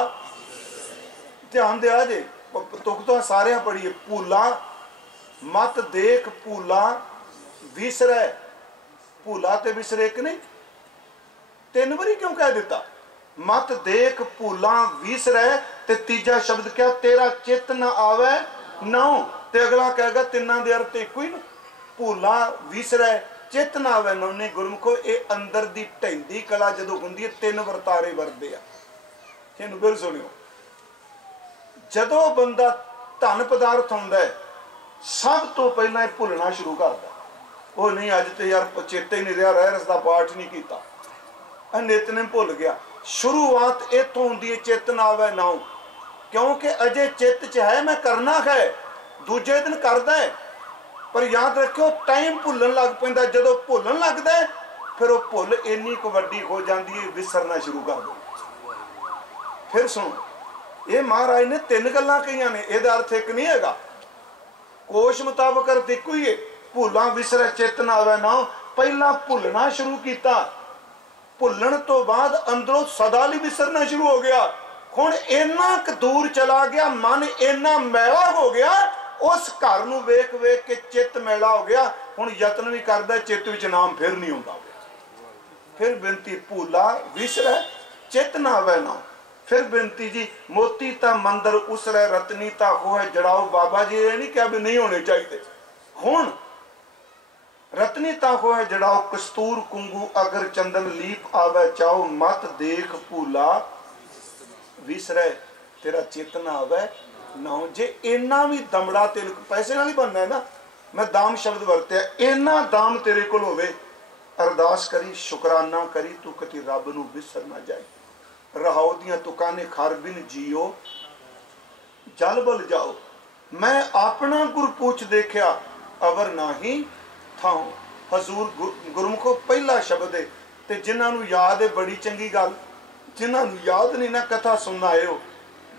ध्यान दिया जे, तुक तो सारे पढ़िए। भूला, मत देख भूला विसरै। भूला ते विसरे एक नहीं, 3 बारी क्यों कह दिता? मत देख भूला विसरै, ते तीजा शब्द क्या, तेरा चित न आवे नौ। ते अगला कहेगा तिना दे अर्थ इको ही ना, भूला विसरै चित न आवे नौ ने। गुरमुखो ये अंदर दी ढैंदी कला जदों हुंदी है, 3 वरतारे वरदे आ। इहनूं फिर सुनियो, जदों बंदा धन पदार्थ हुंदा है, सब तो पहला ये भुलना शुरू करता। वो नहीं अज तो यार चेते ही नहीं रहा, रहरस का पाठ नहीं किया, नितनेम भुल गया। शुरुआत इतों होंदी है, चित ना आवे नाउ, क्योंकि अजे चित च है मैं करना है, दूजे दिन करदा है। पर याद रखियो टाइम भुलन लग पैंदा, जदों भुलन लगदा है फिर वो भुल इन्नी क वड्डी हो जाती है, विसरना शुरू कर दो। फिर सुनो, ये महाराज ने 3 गल्लां कहियां ने, इहदा अर्थ एक नहीं हैगा। कोश मुताबक अर्थ इको ही है। भूला विसरै चित ना आवे नाउ, पहला भुलना शुरू किया, भुलन तो बाद अंदरों सदा लई विसरना शुरू हो गया। हुण इन्ना क दूर चला गया, मन इन्ना मैला हो गया, उस घर नूं वेख वेख के चित मैला हो गया। हुण यतन भी करदा, चित विच नाम फिर नहीं आउंदा। फिर बेनती, भूला विसरै चित ना आवे नाउ। फिर बेनती जी, मोती ता मंदिर उसरै रतनी ता हो है जड़ाओ। बाबा जी ये नहीं क्या भी नहीं होने चाहिए। हुण रतनी ता हो है जड़ाओ, कस्तूर कुंगू अगर चंदन लीप आवे चाओ। मत देख भूला विसरै तेरा चेतना आवे नाउ। जे इन्ना भी दमड़ा तेल पैसे नाल ही बनना है ना, मैं दाम शब्द वरत्या, इन्ना दाम तेरे कोल होवे, अरदास करी शुकराना करी तू कति रब नूं विसर ना जाए। रहाओ दियां तुकां ने खर बिन जियो जल बल जाओ। मैं अपना गुर पूछ देखिया अवर नाही थाऊं। हजूर गुरमुखो पहला शब्द है, ते जिन्हां नूं याद है बड़ी चंगी गल, जिन्हां नूं याद नहीं ना कथा सुनना आए हो,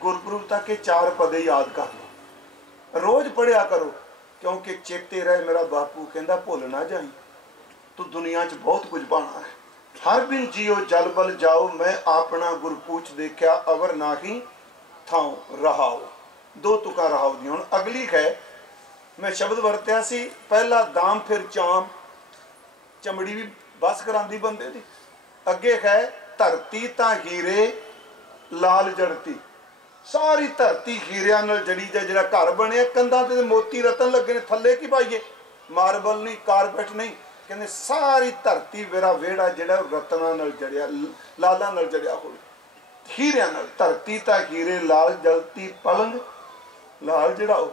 गुरपुरब तक के 4 पदे याद कर लो, रोज पढ़िया करो, क्योंकि चेते रहे मेरा बापू कहंदा भुल ना जाई, तू दुनिया च बहुत कुछ पाना है। हर बिन जियो जल बल जाओ, मैं अपना गुर पूछ देखिया अवर नाही थाऊं। रहाओ 2 तुका रहाओ दी। हुण अगली है, मैं शब्द वरत्या सी पहला दाम फिर चाम, चमड़ी भी बस करांदी बंदे दी। अगे है धरती ता हीरे लाल जड़ती, सारी धरती हीरिया नाल जड़ी जाए। जिहड़ा घर बने कंधां ते मोती रतन लगे ने, थल्ले की पाइए, मार्बल नहीं कारपेट नहीं, कहते सारी धरती मेरा वेड़ा जिहड़ा रत्ना नाल जड़िया, लाला नाल जड़िया होवे, हीरिया नाल। धरती ता हीरे लाल जलती पलंग लाल जड़ाओ।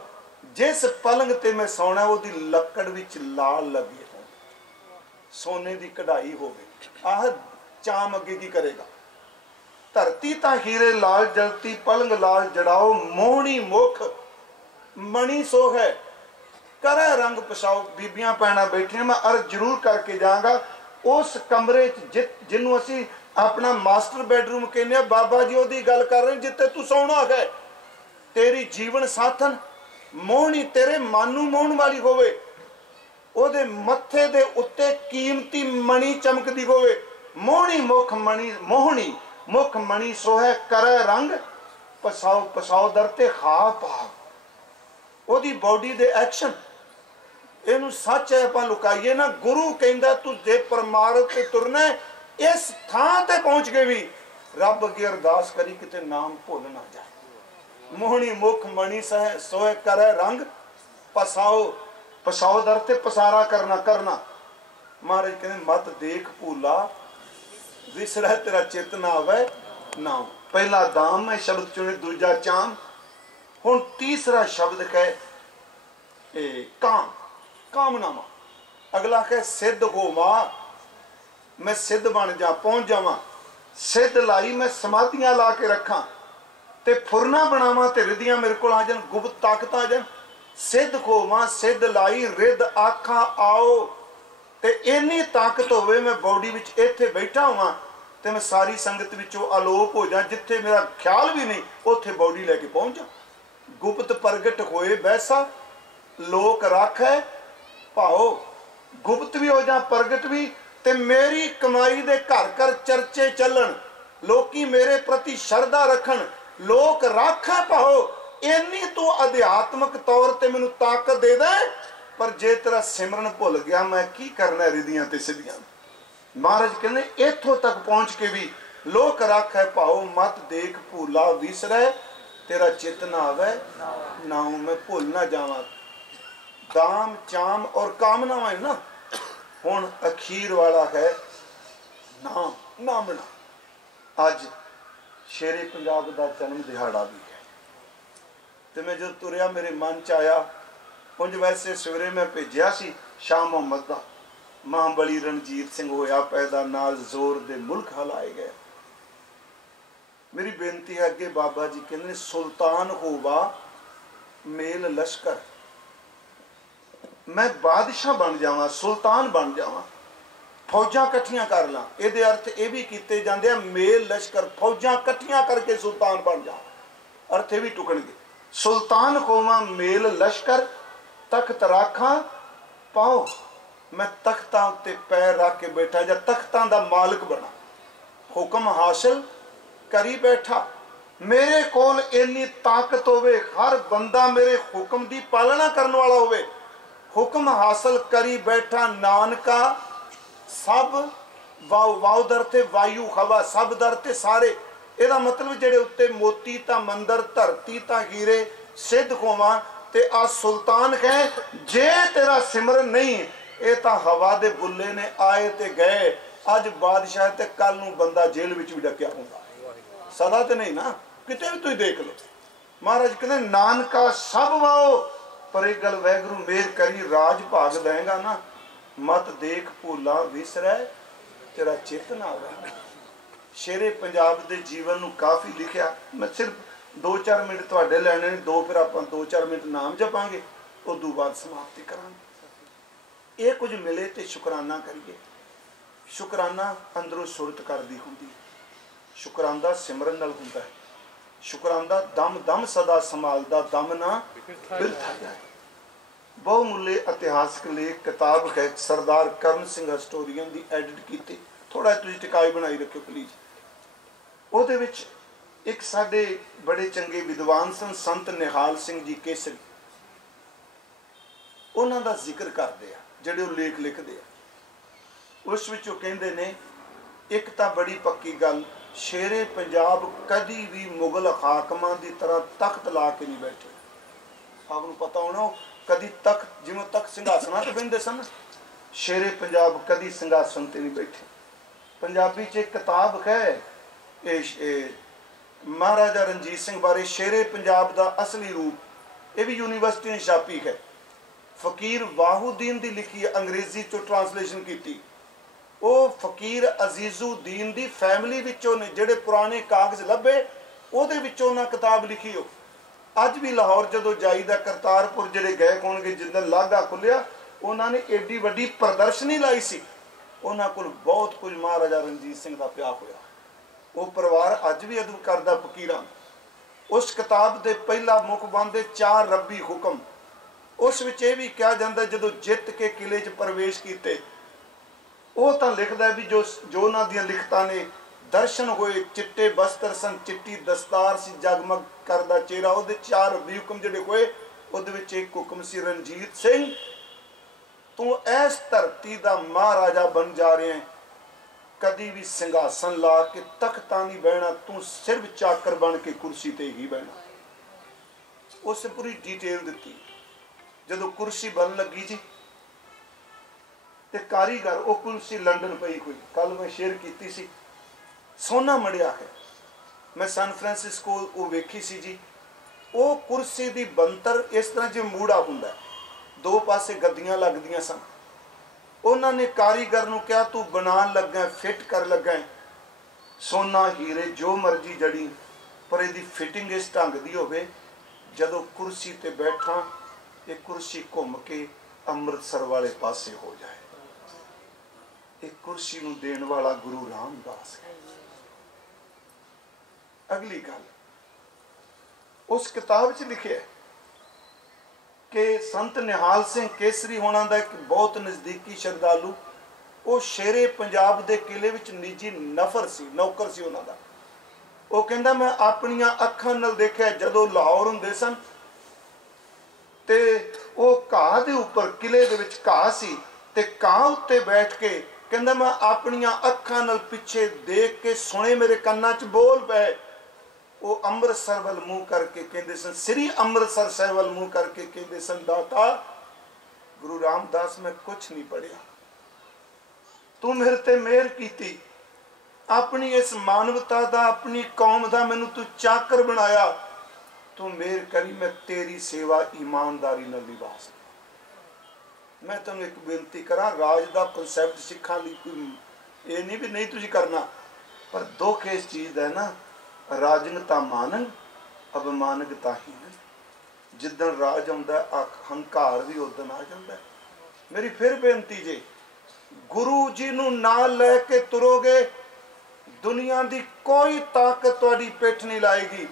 जिस पलंग ते मैं सोना ओदी लकड़ विच लाल लगे हो, सोने दी कढ़ाई होवे। आह चाम अगे की करेगा। धरती ता हीरे लाल जलती पलंग लाल जड़ाओ। मोहनी मुख मणि सो है करे रंग पछाओ। बीबियां भैणां बैठियां, मैं अर्ज जरूर करके जाऊंगा उस कमरे जिन्हों असी अपना मास्टर बेडरूम कहने, बाबा जी ओदी गल कर रहे जिते तू सोना है। तेरी जीवन साथन मोहनी तेरे मन नूं मोहन वाली होवे, ओदे मत्थे दे उत्ते कीमती मणि चमकदी होवे। मोहनी मुख मणि मोहनी मुख मणि सोहे करे रंग पसाओ। पसाओ दरते खा पाओ। ओदी बॉडी दे एक्शन इनू सच है, आपां लुकाइए ना। गुरु कहंदा तू जे परमार्थ ते तुरना इस थां ते पहुंच के भी रब अगे अरदास करी किते नाम भुल ना जाए। मोहनी मुख मणि सह सोहे करे रंग पसाओ। पसाओ दरते पसारा करना करना। महाराज कहते मत देख भूला विसरै तेरा चेतना आवे नाम। पहला दाम है शब्द चुने, दूजा चाम। हुण तीसरा शब्द है काम, कामनामा। अगला है सिद्ध होवा, मैं सिद्ध बन जा पहुंच जावा। सिद्ध लाई मैं समाधियां ला के रखा ते फुरना बनावा ते रिधियां मेरे को आ जान, गुप्त ताकत आ जान। सिद्ध होवा सिद्ध लाई रिद आखा आओ, ते इन्नी ताकत होवे मैं बॉडी विच इत्थे बैठा हुआ ते मैं सारी संगत विचों आलोप हो जा। जिथे मेरा ख्याल भी नहीं उत्थे बॉडी लैके पहुंच जा। गुप्त प्रगट होए वैसा लोक राखै भाओ। गुप्त भी हो जा प्रगट भी, ते मेरी कमाई दे घर घर चर्चे चलन, लोकी मेरे प्रति श्रद्धा रखन, लोक राखै भाओ। इन्नी तू अध्यात्मक तौर ते मैनू ताकत दे दे, पर जे तेरा सिमरन भुल गया मैं की करना रिधियां ते सिद्धियां। महाराज कहते इथों तक पहुंच के भी लोक राखै भाओ। मत देख भूला विसरै तेरा चेतना आवे नाऊ। मैं भूल ना जावा। दाम चाम और कामना है ना। हुण अखीर वाला है नाम, नामना। अज शेरे पंजाब का जन्म दिहाड़ा भी है, तो मैं जो तुरिया मेरे मन च आया। उंज वैसे सवेरे मैं भेजिया सी शाह मुहम्मद का, महाबली रणजीत सिंह होया पैदा, नाल जोर दे मुल्क हलाए गए। मेरी बेनती है अगे बाबा जी कहते सुल्तान होवा मेल लश्कर, मैं बादशाह बन जावा, सुल्तान बन जावा, फौजा कट्ठियां कर ला। ये अर्थ ये भी किए जाते हैं मेल लश्कर, फौजा कट्ठियां करके सुल्तान बन जा। अर्थ ये भी टुकणगे। सुल्तान होवा मेल लश्कर, तख्त राखा पाओ। मैं तख्तां उत्ते पैर रख के बैठा जा, तख्तां दा मालिक बना, हुक्म हासिल करी बैठा। मेरे कोल इन्नी ताकत होवे, हर बंदा मेरे हुक्म दी पालना करने वाला होवे। हुक्म हासिल करी बैठा नानका, सब वाव वाव दरते वायु हवा, सब दरते सारे ਇਹਦਾ ਮਤਲਬ ਜਿਹੜੇ ਉੱਤੇ ਮੋਤੀ ਤਾਂ ਮੰਦਰ, ਧਰਤੀ ਤਾਂ ਹੀਰੇ, ਸਿੱਧ ਖੋਵਾਂ ਤੇ ਆ ਸੁਲਤਾਨ ਕਹੇ ਜੇ ਤੇਰਾ ਸਿਮਰਨ ਨਹੀਂ, ਇਹ ਤਾਂ ਹਵਾ ਦੇ ਬੁੱਲੇ ਨੇ ਆਏ ਤੇ ਗਏ। ਅੱਜ ਬਾਦਸ਼ਾਹ ਤੇ ਕੱਲ ਨੂੰ ਬੰਦਾ ਜੇਲ੍ਹ ਵਿੱਚ ਵੀ ਡੱਕਿਆ ਹੁੰਦਾ, ਸਦਾ ਤੇ ਨਹੀਂ ਨਾ, ਕਿਤੇ ਵੀ ਤੁਸੀਂ ਦੇਖ ਲਓ। ਮਹਾਰਾਜ ਕਹਿੰਦੇ ਨਾਨਕਾ ਸਭ ਵਾਓ, ਪਰ ਇਹ ਗੱਲ ਵੈਗਰੂ ਮੇਰ ਕਰੀ ਰਾਜ ਭਾਗ ਦੇਗਾ ਨਾ, ਮਤ ਦੇਖ ਭੂਲਾ ਵਿਸਰੈ ਤੇਰਾ ਚਿੱਤ ਨਾ ਹੋਵੇ। ਸ਼ੇਰੇ ਪੰਜਾਬ ਦੇ ਜੀਵਨ ਨੂੰ ਕਾਫੀ ਲਿਖਿਆ। ਮੈਂ ਸਿਰਫ 2-4 ਮਿੰਟ ਤੁਹਾਡੇ ਲੈਣੇ ਨੇ, ਦੋ ਫਿਰ ਆਪਾਂ 2-4 ਮਿੰਟ ਨਾਮ ਜਪਾਂਗੇ, ਉਦੋਂ ਬਾਅਦ ਸਮਾਪਤੀ ਕਰਾਂਗੇ। ਇਹ ਕੁਝ ਮਿਲੇ ਤੇ ਸ਼ੁਕਰਾਨਾ ਕਰੀਏ। ਸ਼ੁਕਰਾਨਾ ਅੰਦਰੋਂ ਸੁਰਤ ਕਰਦੀ ਹੁੰਦੀ, ਸ਼ੁਕਰਾਨਾ ਸਿਮਰਨ ਨਾਲ ਹੁੰਦਾ ਹੈ। ਸ਼ੁਕਰਾਨਾ ਦਮ ਦਮ ਸਦਾ ਸੰਭਾਲਦਾ, ਦਮ ਨਾ ਬਿਰਥਾ ਜਾਏ। ਬਹੁਮੁੱਲੇ ਇਤਿਹਾਸਕ ਲੇਖ ਕਿਤਾਬ ਹੈ ਸਰਦਾਰ ਕਰਨ ਸਿੰਘ ਹਿਸਟੋਰੀਅਨ ਦੀ, ਐਡਿਟ ਕੀਤੀ, ਥੋੜਾ ਤੁਸੀਂ ਟਿਕਾਈ ਬਣਾਈ ਰੱਖਿਓ ਪਲੀਜ਼। ਉਹਦੇ ਵਿੱਚ ਇੱਕ ਸਾਡੇ ਬੜੇ ਚੰਗੇ ਵਿਦਵਾਨ ਸਨ ਸੰਤ ਨਿਹਾਲ ਸਿੰਘ ਜੀ ਕੇਸਰੀ, ਉਹਨਾਂ ਦਾ ਜ਼ਿਕਰ ਕਰਦੇ ਆ ਜਿਹੜੇ ਉਹ ਲੇਖ ਲਿਖਦੇ ਆ। ਉਸ ਵਿੱਚ ਉਹ ਕਹਿੰਦੇ ਨੇ ਇੱਕ ਤਾਂ ਬੜੀ ਪੱਕੀ ਗੱਲ, ਸ਼ੇਰੇ ਪੰਜਾਬ ਕਦੀ ਵੀ ਮੁਗਲ ਹਾਕਮਾਂ ਦੀ ਤਰ੍ਹਾਂ ਤਖਤ ਲਾ ਕੇ ਨਹੀਂ ਬੈਠੇ। ਆਪ ਨੂੰ ਪਤਾ ਹੋਣਾ ਕਦੀ ਤਖਤ, ਜਿਵੇਂ ਤਖਤ ਸਿੰਘਾਸਨਾਂ ਤੇ ਬਹਿੰਦੇ ਸਨ, ਸ਼ੇਰੇ ਪੰਜਾਬ ਕਦੀ ਸਿੰਘਾਸਨ ਤੇ ਨਹੀਂ ਬੈਠੇ। ਪੰਜਾਬੀ 'ਚ ਇੱਕ ਕਿਤਾਬ ਹੈ ਇਹ ਮਹਾਰਾਜਾ ਰਣਜੀਤ ਸਿੰਘ ਬਾਰੇ, ਸ਼ੇਰੇ ਪੰਜਾਬ ਦਾ ਅਸਲੀ ਰੂਪ, ਇਹ ਵੀ ਯੂਨੀਵਰਸਿਟੀ ਨੇ ਛਾਪੀ ਹੈ। ਫਕੀਰ ਵਾਹੂਦੀਨ ਦੀ ਲਿਖੀ ਹੈ, ਅੰਗਰੇਜ਼ੀ 'ਚੋਂ ਟਰਾਂਸਲੇਸ਼ਨ ਕੀਤੀ। ਉਹ ਫਕੀਰ ਅਜ਼ੀਜ਼ੁਦੀਨ ਦੀ ਫੈਮਿਲੀ ਵਿੱਚੋਂ ਨੇ, ਜਿਹੜੇ ਪੁਰਾਣੇ ਕਾਗਜ਼ ਲੱਭੇ ਉਹਦੇ ਵਿੱਚੋਂ ਉਹਨਾਂ ਕਿਤਾਬ ਲਿਖੀ। ਉਹ ਅੱਜ ਵੀ ਲਾਹੌਰ ਜਦੋਂ ਜਾਈਦਾ, ਕਰਤਾਰਪੁਰ ਜਿਹੜੇ ਗਏ ਹੋਣਗੇ, ਜਿੱਦਣ ਲਾਗਾ ਖੁੱਲਿਆ, ਉਹਨਾਂ ਨੇ ਏਡੀ ਵੱਡੀ ਪ੍ਰਦਰਸ਼ਨੀ ਲਾਈ ਸੀ। ਉਹਨਾਂ ਕੋਲ ਬਹੁਤ ਕੁਝ ਮਹਾਰਾਜਾ ਰਣਜੀਤ ਸਿੰਘ ਦਾ ਪਿਆ ਹੋਇਆ। ਉਹ ਪਰਿਵਾਰ ਅੱਜ ਵੀ ਅਦਬ ਕਰਦਾ ਫਕੀਰਾਂ। ਉਸ ਕਿਤਾਬ ਦੇ ਪਹਿਲਾ ਮੁੱਖ ਬੰਦ 4 ਰੱਬੀ ਹੁਕਮ, ਉਸ ਵਿੱਚ ਇਹ ਵੀ ਕਿਹਾ ਜਾਂਦਾ ਜਦੋਂ ਜਿੱਤ ਕੇ ਕਿਲੇ 'ਚ ਪ੍ਰਵੇਸ਼ ਕੀਤੇ, ਉਹ ਤਾਂ ਲਿਖਦਾ ਵੀ ਜੋ ਉਹਨਾਂ ਦੀਆਂ ਲਿਖਤਾਂ ਨੇ, ਦਰਸ਼ਨ ਹੋਏ, ਚਿੱਟੇ ਬਸਤਰ ਸਨ, ਚਿੱਟੀ ਦਸਤਾਰ ਸੀ, ਜਗਮਗ ਕਰਦਾ ਚਿਹਰਾ। ਉਹਦੇ 4 ਰੱਬੀ ਹੁਕਮ ਜਿਹੜੇ ਹੋਏ, ਉਹਦੇ ਵਿੱਚ ਇੱਕ ਹੁਕਮ ਸੀ, ਰਣਜੀਤ ਸਿੰਘ ਤੂੰ ਇਸ ਧਰਤੀ ਦਾ ਮਹਾਰਾਜਾ ਬਣ ਜਾ ਰਿਹਾ, ਕਦੀ ਵੀ ਸਿੰਘਾਸਨ ਲਾ ਕੇ ਤਖਤਾਂ ਨਹੀਂ ਬਹਿਣਾ, ਤੂੰ ਸਿਰਫ ਚਾਕਰ ਬਣ ਕੇ ਕੁਰਸੀ ਤੇ ਹੀ ਬਹਿਣਾ। ਉਸੇ ਪੂਰੀ ਡਿਟੇਲ ਦਿੱਤੀ। ਜਦੋਂ ਕੁਰਸੀ ਬਣ ਲੱਗੀ ਜੀ ਤੇ ਕਾਰੀਗਰ, ਉਹ ਕੁਰਸੀ ਲੰਡਨ ਪਈ ਹੋਈ, ਕੱਲ ਮੈਂ ਸ਼ੇਅਰ ਕੀਤੀ ਸੀ, ਸੋਨਾ ਮੜਿਆ ਹੈ। ਮੈਂ ਸੈਨ ਫਰਾਂਸਿਸਕੋ ਉਹ ਵੇਖੀ ਸੀ ਜੀ। ਉਹ ਕੁਰਸੀ ਦੀ ਬੰਤਰ ਇਸ ਤਰ੍ਹਾਂ ਜਿਵੇਂ ਮੂੜਾ ਹੁੰਦਾ, 2 ਪਾਸੇ ਗੱਦੀਆਂ ਲੱਗਦੀਆਂ ਸਨ। ਉਹਨਾਂ ਨੇ ਕਾਰੀਗਰ ਨੂੰ ਕਿਹਾ ਤੂੰ ਬਣਾਉਣ ਲੱਗਾ, ਫਿੱਟ ਕਰ ਲੱਗਾ, ਸੋਨਾ ਹੀਰੇ ਜੋ ਮਰਜੀ ਜੜੀ, ਪਰ ਇਹਦੀ ਫਿਟਿੰਗ ਇਸ ਢੰਗ ਦੀ ਹੋਵੇ ਜਦੋਂ ਕੁਰਸੀ ਤੇ ਬੈਠਾ ਇਹ ਕੁਰਸੀ ਘੁੰਮ ਕੇ ਅੰਮ੍ਰਿਤਸਰ ਵਾਲੇ ਪਾਸੇ ਹੋ ਜਾਏ। ਇਹ ਕੁਰਸੀ ਨੂੰ ਦੇਣ ਵਾਲਾ ਗੁਰੂ ਰਾਮਦਾਸ ਹੈ। ਅਗਲੀ ਗੱਲ ਉਸ ਕਿਤਾਬ 'ਚ ਲਿਖਿਆ ਕਿ ਸੰਤ ਨਿਹਾਲ ਸਿੰਘ ਕੇਸਰੀ ਹੋਣਾ ਦਾ ਇੱਕ ਬਹੁਤ ਨਜ਼ਦੀਕੀ ਸ਼ਰਧਾਲੂ, ਉਹ ਸ਼ੇਰੇ ਪੰਜਾਬ ਦੇ ਕਿਲੇ ਵਿੱਚ ਨਿੱਜੀ ਨੌਕਰ ਸੀ ਉਹਨਾਂ ਦਾ। ਉਹ ਕਹਿੰਦਾ ਮੈਂ ਆਪਣੀਆਂ ਅੱਖਾਂ ਨਾਲ ਦੇਖਿਆ, ਜਦੋਂ ਲਾਹੌਰ ਹੁੰਦੇ ਸਨ ਤੇ ਉਹ ਘਾਹ ਦੇ ਉੱਪਰ, ਕਿਲੇ ਦੇ ਵਿੱਚ ਘਾਹ ਸੀ ਤੇ ਘਾਹ ਉੱਤੇ ਬੈਠ ਕੇ ਕਹਿੰਦਾ ਮੈਂ ਆਪਣੀਆਂ ਅੱਖਾਂ ਨਾਲ ਪਿੱਛੇ ਦੇਖ ਕੇ ਸੁਣੇ, ਮੇਰੇ ਕੰਨਾਂ 'ਚ ਬੋਲ ਪਏ। ਉਹ ਅੰਮ੍ਰਿਤਸਰ ਵੱਲ ਮੂੰਹ ਕਰਕੇ ਕਹਿੰਦੇ ਸਨ, ਸ੍ਰੀ ਅੰਮ੍ਰਿਤਸਰ ਸਾਹਿਬ ਵੱਲ ਮੂੰਹ ਕਰਕੇ ਕਹਿੰਦੇ ਸਨ, ਦਾਤਾ ਗੁਰੂ ਰਾਮਦਾਸ ਮੈਂ ਕੁਛ ਨਹੀਂ ਪੜਿਆ, ਤੂੰ ਮੇਰੇ ਤੇ ਮਿਹਰ ਕੀਤੀ, ਆਪਣੀ ਇਸ ਮਾਨਵਤਾ ਦਾ, ਆਪਣੀ ਕੌਮ ਦਾ ਮੈਨੂੰ ਤੂੰ ਚਾਕਰ ਬਣਾਇਆ, ਤੂੰ ਮਿਹਰ ਕਰੀ ਮੈਂ ਤੇਰੀ ਸੇਵਾ ਈਮਾਨਦਾਰੀ ਨਾਲ ਨਿਭਾ ਸਕਾਂ। ਮੈਂ ਤੁਹਾਨੂੰ ਇੱਕ ਬੇਨਤੀ ਕਰਾਂ, ਰਾਜ ਦਾ ਕਨਸੈਪਟ ਸਿੱਖਾਂ ਲਈ ਕੋਈ ਇਹ ਨਹੀਂ ਵੀ ਨਹੀਂ ਤੁਸੀਂ ਕਰਨਾ, ਪਰ ਦੁੱਖ ਇਸ ਚੀਜ਼ ਦਾ ਨਾ, ਰਾਜਨਤਾ ਮਾਨੰ ਅਭਿਮਾਨਕਤਾ ਹੀਨ। ਜਿੱਦਣ ਰਾਜ ਆਉਂਦਾ ਹੰਕਾਰ ਵੀ ਉਦਣ ਆ ਜਾਂਦਾ। ਮੇਰੀ ਫਿਰ ਬੇਨਤੀ ਜੇ, ਗੁਰੂ ਜੀ ਨੂੰ ਨਾਲ ਲੈ ਕੇ ਤੁਰੋਗੇ, ਦੁਨੀਆ ਦੀ ਕੋਈ ਤਾਕਤ ਤੁਹਾਡੀ ਪਿੱਠ ਨਹੀਂ ਲਾਏਗੀ।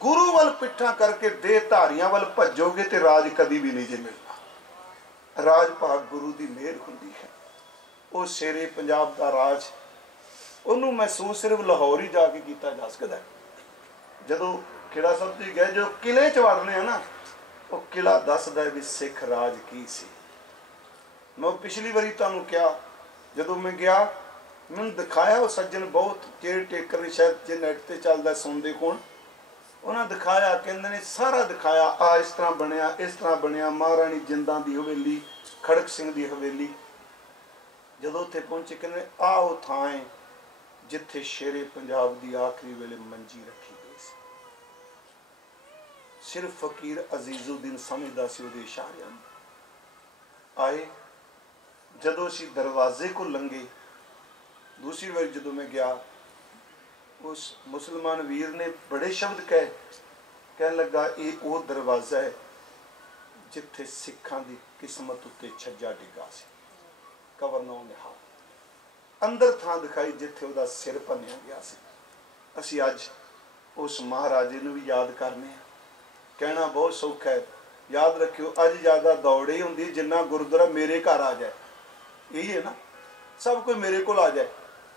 ਗੁਰੂ ਵੱਲ ਪਿੱਠਾ ਕਰਕੇ ਦੇ ਧਾਰੀਆਂ ਵੱਲ ਭੱਜੋਗੇ ਤੇ ਰਾਜ ਕਦੀ ਵੀ ਨਹੀਂ ਜੇ ਮਿਲਣਾ। ਰਾਜ ਭਾਗ ਗੁਰੂ ਦੀ ਮਿਹਰ ਹੁੰਦੀ ਹੈ। ਉਹ ਸ਼ੇਰੇ ਪੰਜਾਬ ਦਾ ਰਾਜ, ਉਹਨੂੰ ਮਹਿਸੂਸ ਸਿਰਫ ਲਾਹੌਰ ਹੀ ਜਾ ਕੇ ਕੀਤਾ ਜਾ ਸਕਦਾ। ਜਦੋਂ ਕਿਲਾ ਸਾਹਿਬ ਤੁਸੀਂ ਗਏ, ਜੋ ਕਿਲੇ 'ਚ ਵੜਨੇ ਆ ਨਾ, ਉਹ ਕਿਲਾ ਦੱਸਦਾ ਵੀ ਸਿੱਖ ਰਾਜ ਕੀ ਸੀ। ਮੈਂ ਪਿਛਲੀ ਵਾਰੀ ਤੁਹਾਨੂੰ ਕਿਹਾ, ਜਦੋਂ ਮੈਂ ਗਿਆ मैं दिखाया वो सज्जन बहुत केयर टेकर शायद जो नैट से चलता सुनते कौन उन्हें दिखाया कहते ने सारा दिखाया आ इस तरह बनया इस तरह बनया महाराणी जिंदा की हवेली खड़क सिंह की हवेली जो उत्थे पहुंचे कहते आ वो थां है जिथे शेरे पंजाब की आखिरी वेले मंजी रखी गई सी सिर्फ फकीर अजीजुद्दीन समझदा सी उहदे इशारियां आए जदों असीं दरवाजे को लंघे दूसरी बार जो मैं गया उस मुसलमान वीर ने बड़े शब्द कह लगा ये वो दरवाजा है जिथे सिखां दी किस्मत उत्ते छज्जा डिगा सी कवरनौ निहाल अंदर थां दिखाई जिथे उहदा सिर भन्निया गया सी असीं अज उस महाराजे नूं भी याद करने कहना बहुत सौखा है याद रखियो अज ज़्यादा दौड़ ही होंदी जिन्ना गुरुद्वारा मेरे घर आ जाए यही है ना सब कोई मेरे को आ जाए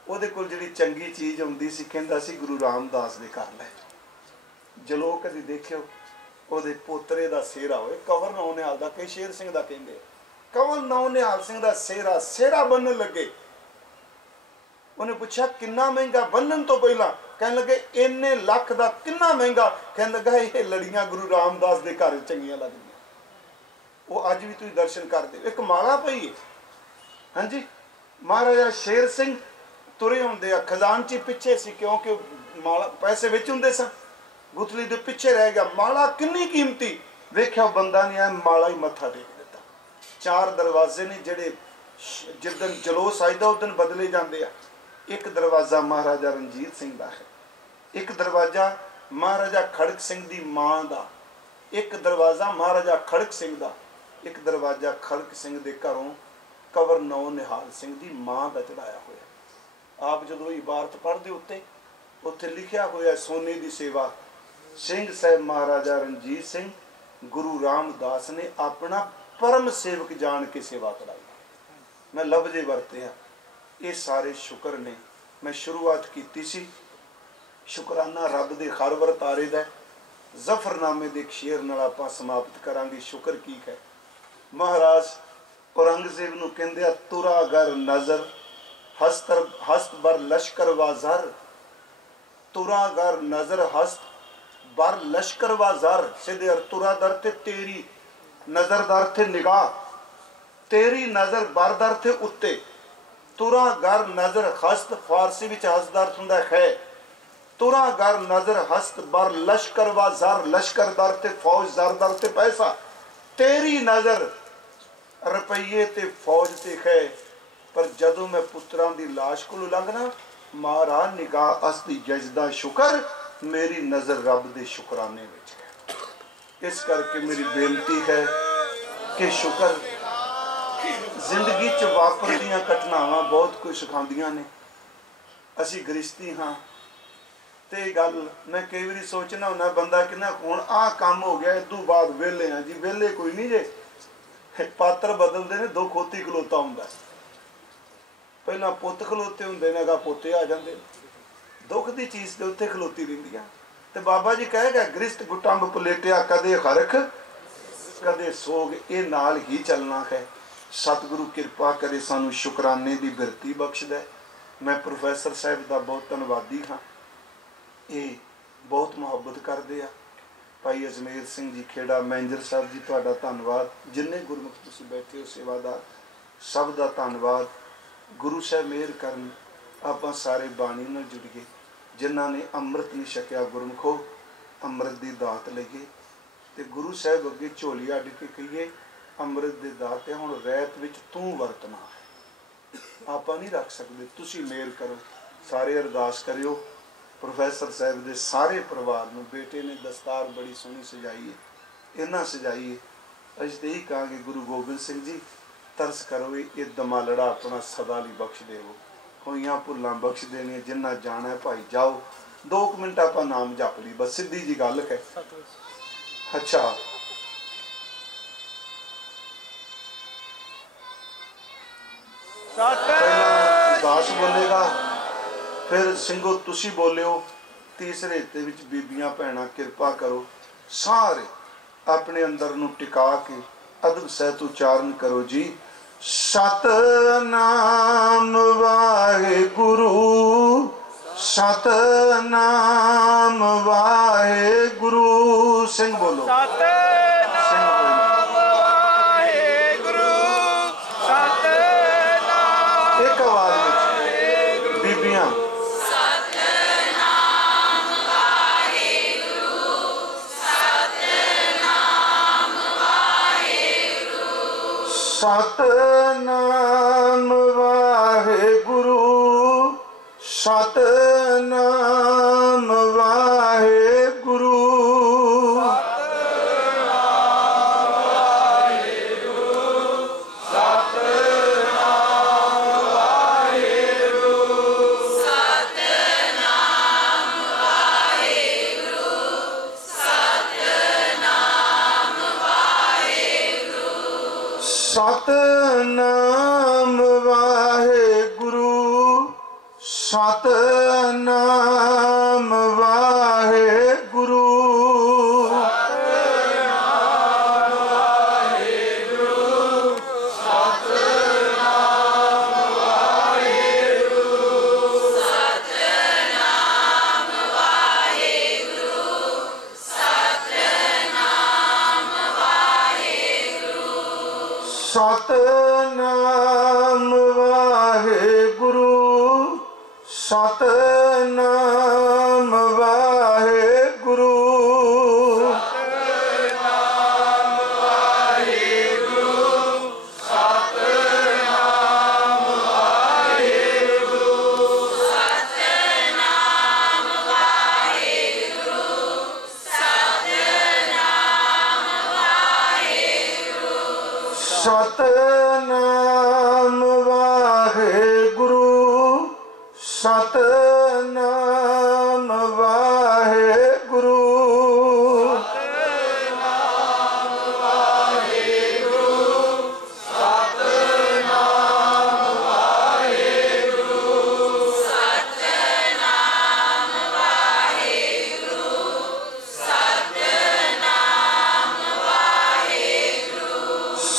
ਉਹਦੇ ਕੋਲ ਜਿਹੜੀ ਚੰਗੀ ਚੀਜ਼ ਹੁੰਦੀ ਸੀ ਕਹਿੰਦਾ ਸੀ ਗੁਰੂ ਰਾਮਦਾਸ ਦੇ ਘਰ ਲੈ ਜਲੋ ਕਦੀ ਦੇਖਿਓ ਉਹਦੇ ਪੋਤਰੇ ਦਾ ਸਿਹਰਾ ਹੋਏ ਕਵਰ ਨੌ ਨਿਹਾਲ ਦਾ ਕਈ ਸ਼ੇਰ ਸਿੰਘ ਦਾ ਕਹਿੰਦੇ ਕਵਰ ਨੌ ਨਿਹਾਲ ਸਿੰਘ ਦਾ ਸਿਹਰਾ ਬੰਨਣ ਲੱਗੇ ਉਹਨੇ ਪੁੱਛਿਆ ਕਿੰਨਾ ਮਹਿੰਗਾ ਬੰਨਣ ਤੋਂ ਪਹਿਲਾਂ ਕਹਿਣ ਲੱਗੇ ਇੰਨੇ ਲੱਖ ਦਾ ਕਿੰਨਾ ਮਹਿੰਗਾ ਕਹਿਣ ਲੱਗਾ ਇਹ ਲੜੀਆਂ ਗੁਰੂ ਰਾਮਦਾਸ ਦੇ ਘਰ ਚੰਗੀਆਂ ਲੱਗਦੀਆਂ ਉਹ ਅੱਜ ਵੀ ਤੁਸੀਂ ਦਰਸ਼ਨ ਕਰਦੇ ਇੱਕ ਮਾਲਾ ਪਈ ਹੈ ਹਾਂਜੀ ਮਹਾਰਾਜਾ ਸ਼ੇਰ ਸਿੰਘ तुरे होंगे खजानची पिछे सी क्योंकि माला पैसे विच हुंदे सन गुथली दे पिछे रह गया माला कितनी कीमती वेख्या बंदा नहीं आया माला ही मत्था टेक दिता चार दरवाजे ने जेड़े जिदन जलोस आईदा उस दिन बदले जाते हैं एक दरवाजा महाराजा रणजीत सिंह का है एक दरवाजा महाराजा खड़क सिंह की मां का एक दरवाजा महाराजा खड़क सिंह का एक दरवाजा खड़क सिंह के घरों कवर नौ निहाल सिंह की मां का चढ़ाया हुआ आप जो इबारत पढ़ते उत्ते उत्थे लिखा हुआ सोने की सेवा सिंह साहब महाराजा रणजीत सिंह गुरु रामदास ने अपना परम सेवक जान के सेवा कराई मैं लफ्जे वरते हैं ये सारे शुक्र ने मैं शुरुआत की सी शुकराना रब दे हर वरतारे दा जफरनामे दे शेर नाल आपां समाप्त करांगे शुक्र की है महाराज औरंगजेब नूं कहंदे तुरा गर नजर हस्त बर लश्कर वाजर तुरा गर नजर हस्त बर लश्कर वाजर सीधे तुरा दर थे तेरी नजर दर थे निगाह तेरी नजर बर दर थे उत्ते तुरा गर नजर हस्त फारसी विच हस्त दर हुंदा है तुरा गर नजर हस्त बर लश्कर वाजर लश्कर दर थे फौज जर दर थे पैसा तेरी नजर रुपये ते फौज ते है पर जदों मैं पुत्रां दी लाश को लंघना मारा निगाह अस्ती जजदा शुक्र मेरी नज़र रब दे शुकराने विच है इस करके मेरी बेनती है कि शुक्र जिंदगी च वापरदियां घटनावां बहुत कुछ सिखांदियां ने असी गृहस्थी हाँ ते गल मैं कई बार सोचना हुंदा बंदा कहना हुण आ काम हो गया इस तों बाद वेले हाँ जी वेले कोई नहीं जे पात्र बदलते ने दो खोती खलोता हुंदा पहला पुत खलोते होंगे ने पोते आ जाते दुख की चीज़ तो उत्थे खलोती रही तो बाबा जी कहेगा गृहस्थ गुटंब पलेटिया कदे हरख कदे सोग ये नाल ही चलना है सतगुरु कृपा करे सानू शुकराने की बिरती बख्श दे मैं प्रोफैसर साहब का बहुत धन्नवादी हाँ ये बहुत मुहब्बत करते हैं भाई अजमेर सिंह जी खेड़ा मैनेजर साहब जी तुहाडा धन्नवाद जिन्ने गुरमुख तुसीं बैठे हो सेवादार सब का धन्नवाद गुरु साहब मेहर करन आपां सारे बाणी नाल जुड़िए जिन्हां ने अमृत नहीं छकिया गुरमुखो अमृत की दात लईए ते गुरु साहब अगे झोली अड्ड के कहिए अमृत की दात है हुण रैत विच तूं वरतना है आपां नहीं रख सकते तुसीं मेहर करो सारे अरदास करियो प्रोफैसर साहब के सारे परिवार नूं बेटे ने दस्तार बड़ी सोहनी सजाई है इन्ना सजाई है असीं तो यही कहांगे गुरु गोबिंद सिंह जी तरस करो ये दमालड़ा अपना सदा ली बख्श देवो होइयां भुल्लां बख्श देनियां जिन्ना जाना है भाई जाओ 2 मिनट आप नाम जप ली बस सीधी जी गल है अच्छा दास बोलेगा फिर सिंघो तुसी बोलियो तीसरे हिस्से विच बीबियां भैणां कृपा करो सारे अपने अंदर नूं टिका के अदब सहित उच्चारण करो जी सतनाम वाहेगुरु, सतनाम वाहेगुरु। सिंह बोलो, सतनाम वाहेगुरु, सतनाम एक आवाज में बीबियां। सतनाम वाहेगुरु, सतनाम वाहेगुरु, सतनाम वाहेगुरु, सतनाम वाहेगुरु। सतनाम वाहेगुरु, सतनाम वाहेगुरु। सतनाम वाहेगुरु, सतनाम वाहेगुरु। सतनाम वाहेगुरु, सतनाम वाहेगुरु।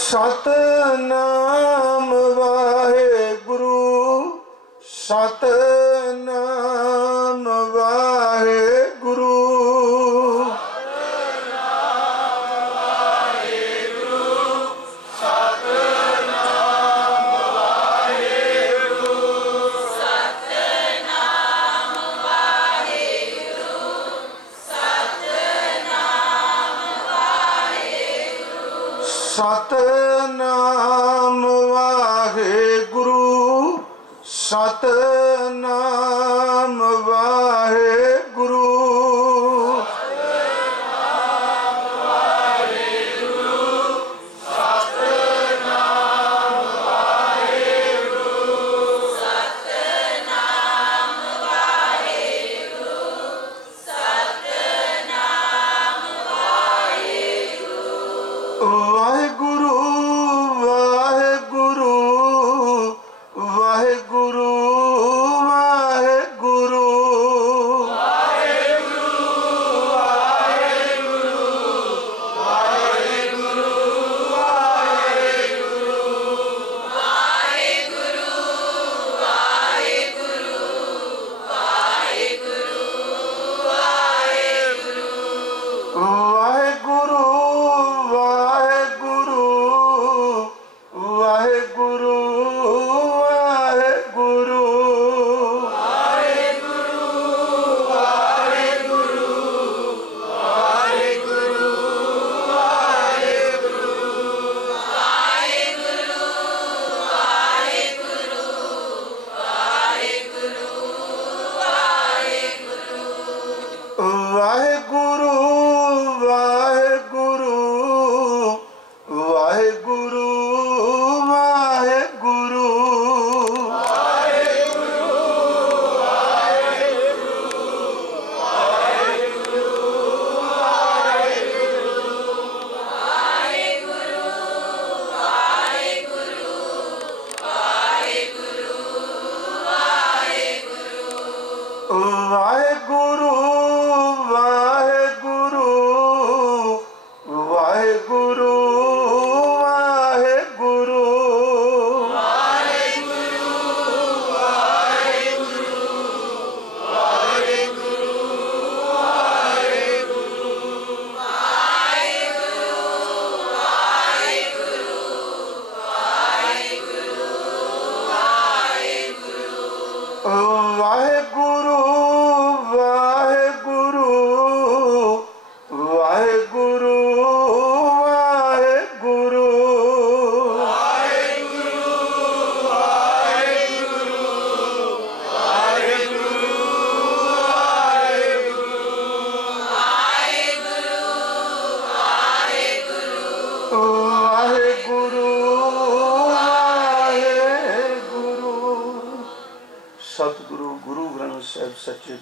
सतनाम वाहेगुरु, सतनाम वाहेगुरु। सतनाम वाहेगुरु, सतनाम वाहेगुरु। वाहेगुरु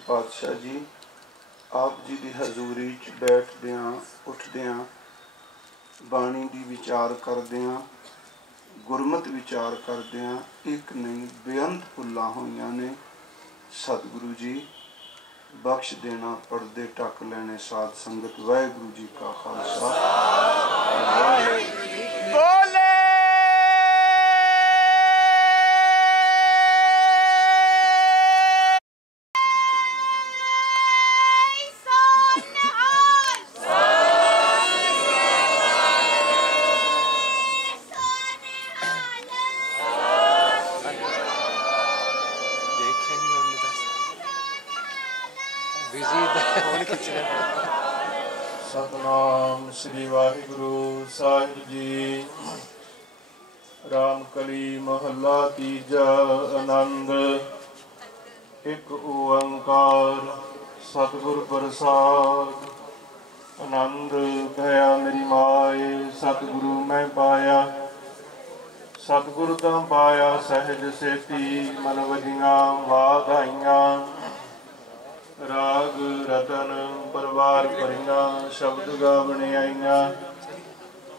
ਪਾਤਸ਼ਾਹ ਜੀ, ਆਪ ਜੀ ਦੀ ਹਜ਼ੂਰੀ 'ਚ ਬੈਠਦਿਆਂ ਉੱਠਦਿਆਂ ਬਾਣੀ ਦੀ ਵਿਚਾਰ ਕਰਦਿਆਂ ਗੁਰਮਤਿ ਵਿਚਾਰ ਕਰਦਿਆਂ ਇੱਕ ਨਹੀਂ ਬੇਅੰਤ ਭੁੱਲਾਂ ਹੋਈਆਂ ਨੇ। ਸਤਿਗੁਰੂ ਜੀ ਬਖਸ਼ ਦੇਣਾ, ਪਰਦੇ ਢੱਕ ਲੈਣੇ ਸਾਧ ਸੰਗਤ। ਵਾਹਿਗੁਰੂ ਜੀ ਕਾ ਖਾਲਸਾ, ਵਾਹਿਗੁਰੂ ਜੀ ਕੀ ਫਤਿਹ। ਬੋਲੇ ਸਤਨਾਮ ਸ੍ਰੀ ਵਾਹਿਗੁਰੂ ਸਾਹਿਬ ਜੀ। ਰਾਮ ਕਲੀ ਮਹੱਲਾ ਤੀਜਾ। ਆਨੰਦ। ਇੱਕ ਓੰਕਾਰ ਸਤਿਗੁਰ ਪ੍ਰਸਾਦ। ਆਨੰਦ ਭਇਆ ਮੇਰੀ ਮਾਏ, ਸਤਿਗੁਰੂ ਮੈਂ ਪਾਇਆ। ਸਤਿਗੁਰ ਤਾਂ ਪਾਇਆ ਸਹਿਜ ਸੇਤੀ, ਮਨ ਵਜੀਆਂ ਵਾਧਾਈਆਂ। ਰਾਗ ਰਤਨ ਪਰਵਾਰ ਭਰੀਆਂ, ਸ਼ਬਦ ਗਾਵਣ ਆਈਆਂ।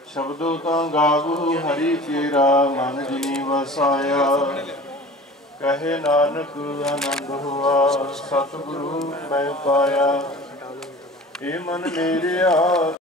ਸ਼ਬਦੋ ਤਾਂ ਗਾਵੋ ਹਰੀ ਕੇਰਾ, ਮਨ ਜਿਨੀ ਵਸਾਇਆ। ਕਹੇ ਨਾਨਕ ਆਨੰਦ ਹੋਆ, ਸਤਿਗੁਰੂ ਮੈਂ ਪਾਇਆ। ਇਹ ਮਨ ਮੇਰਿਆ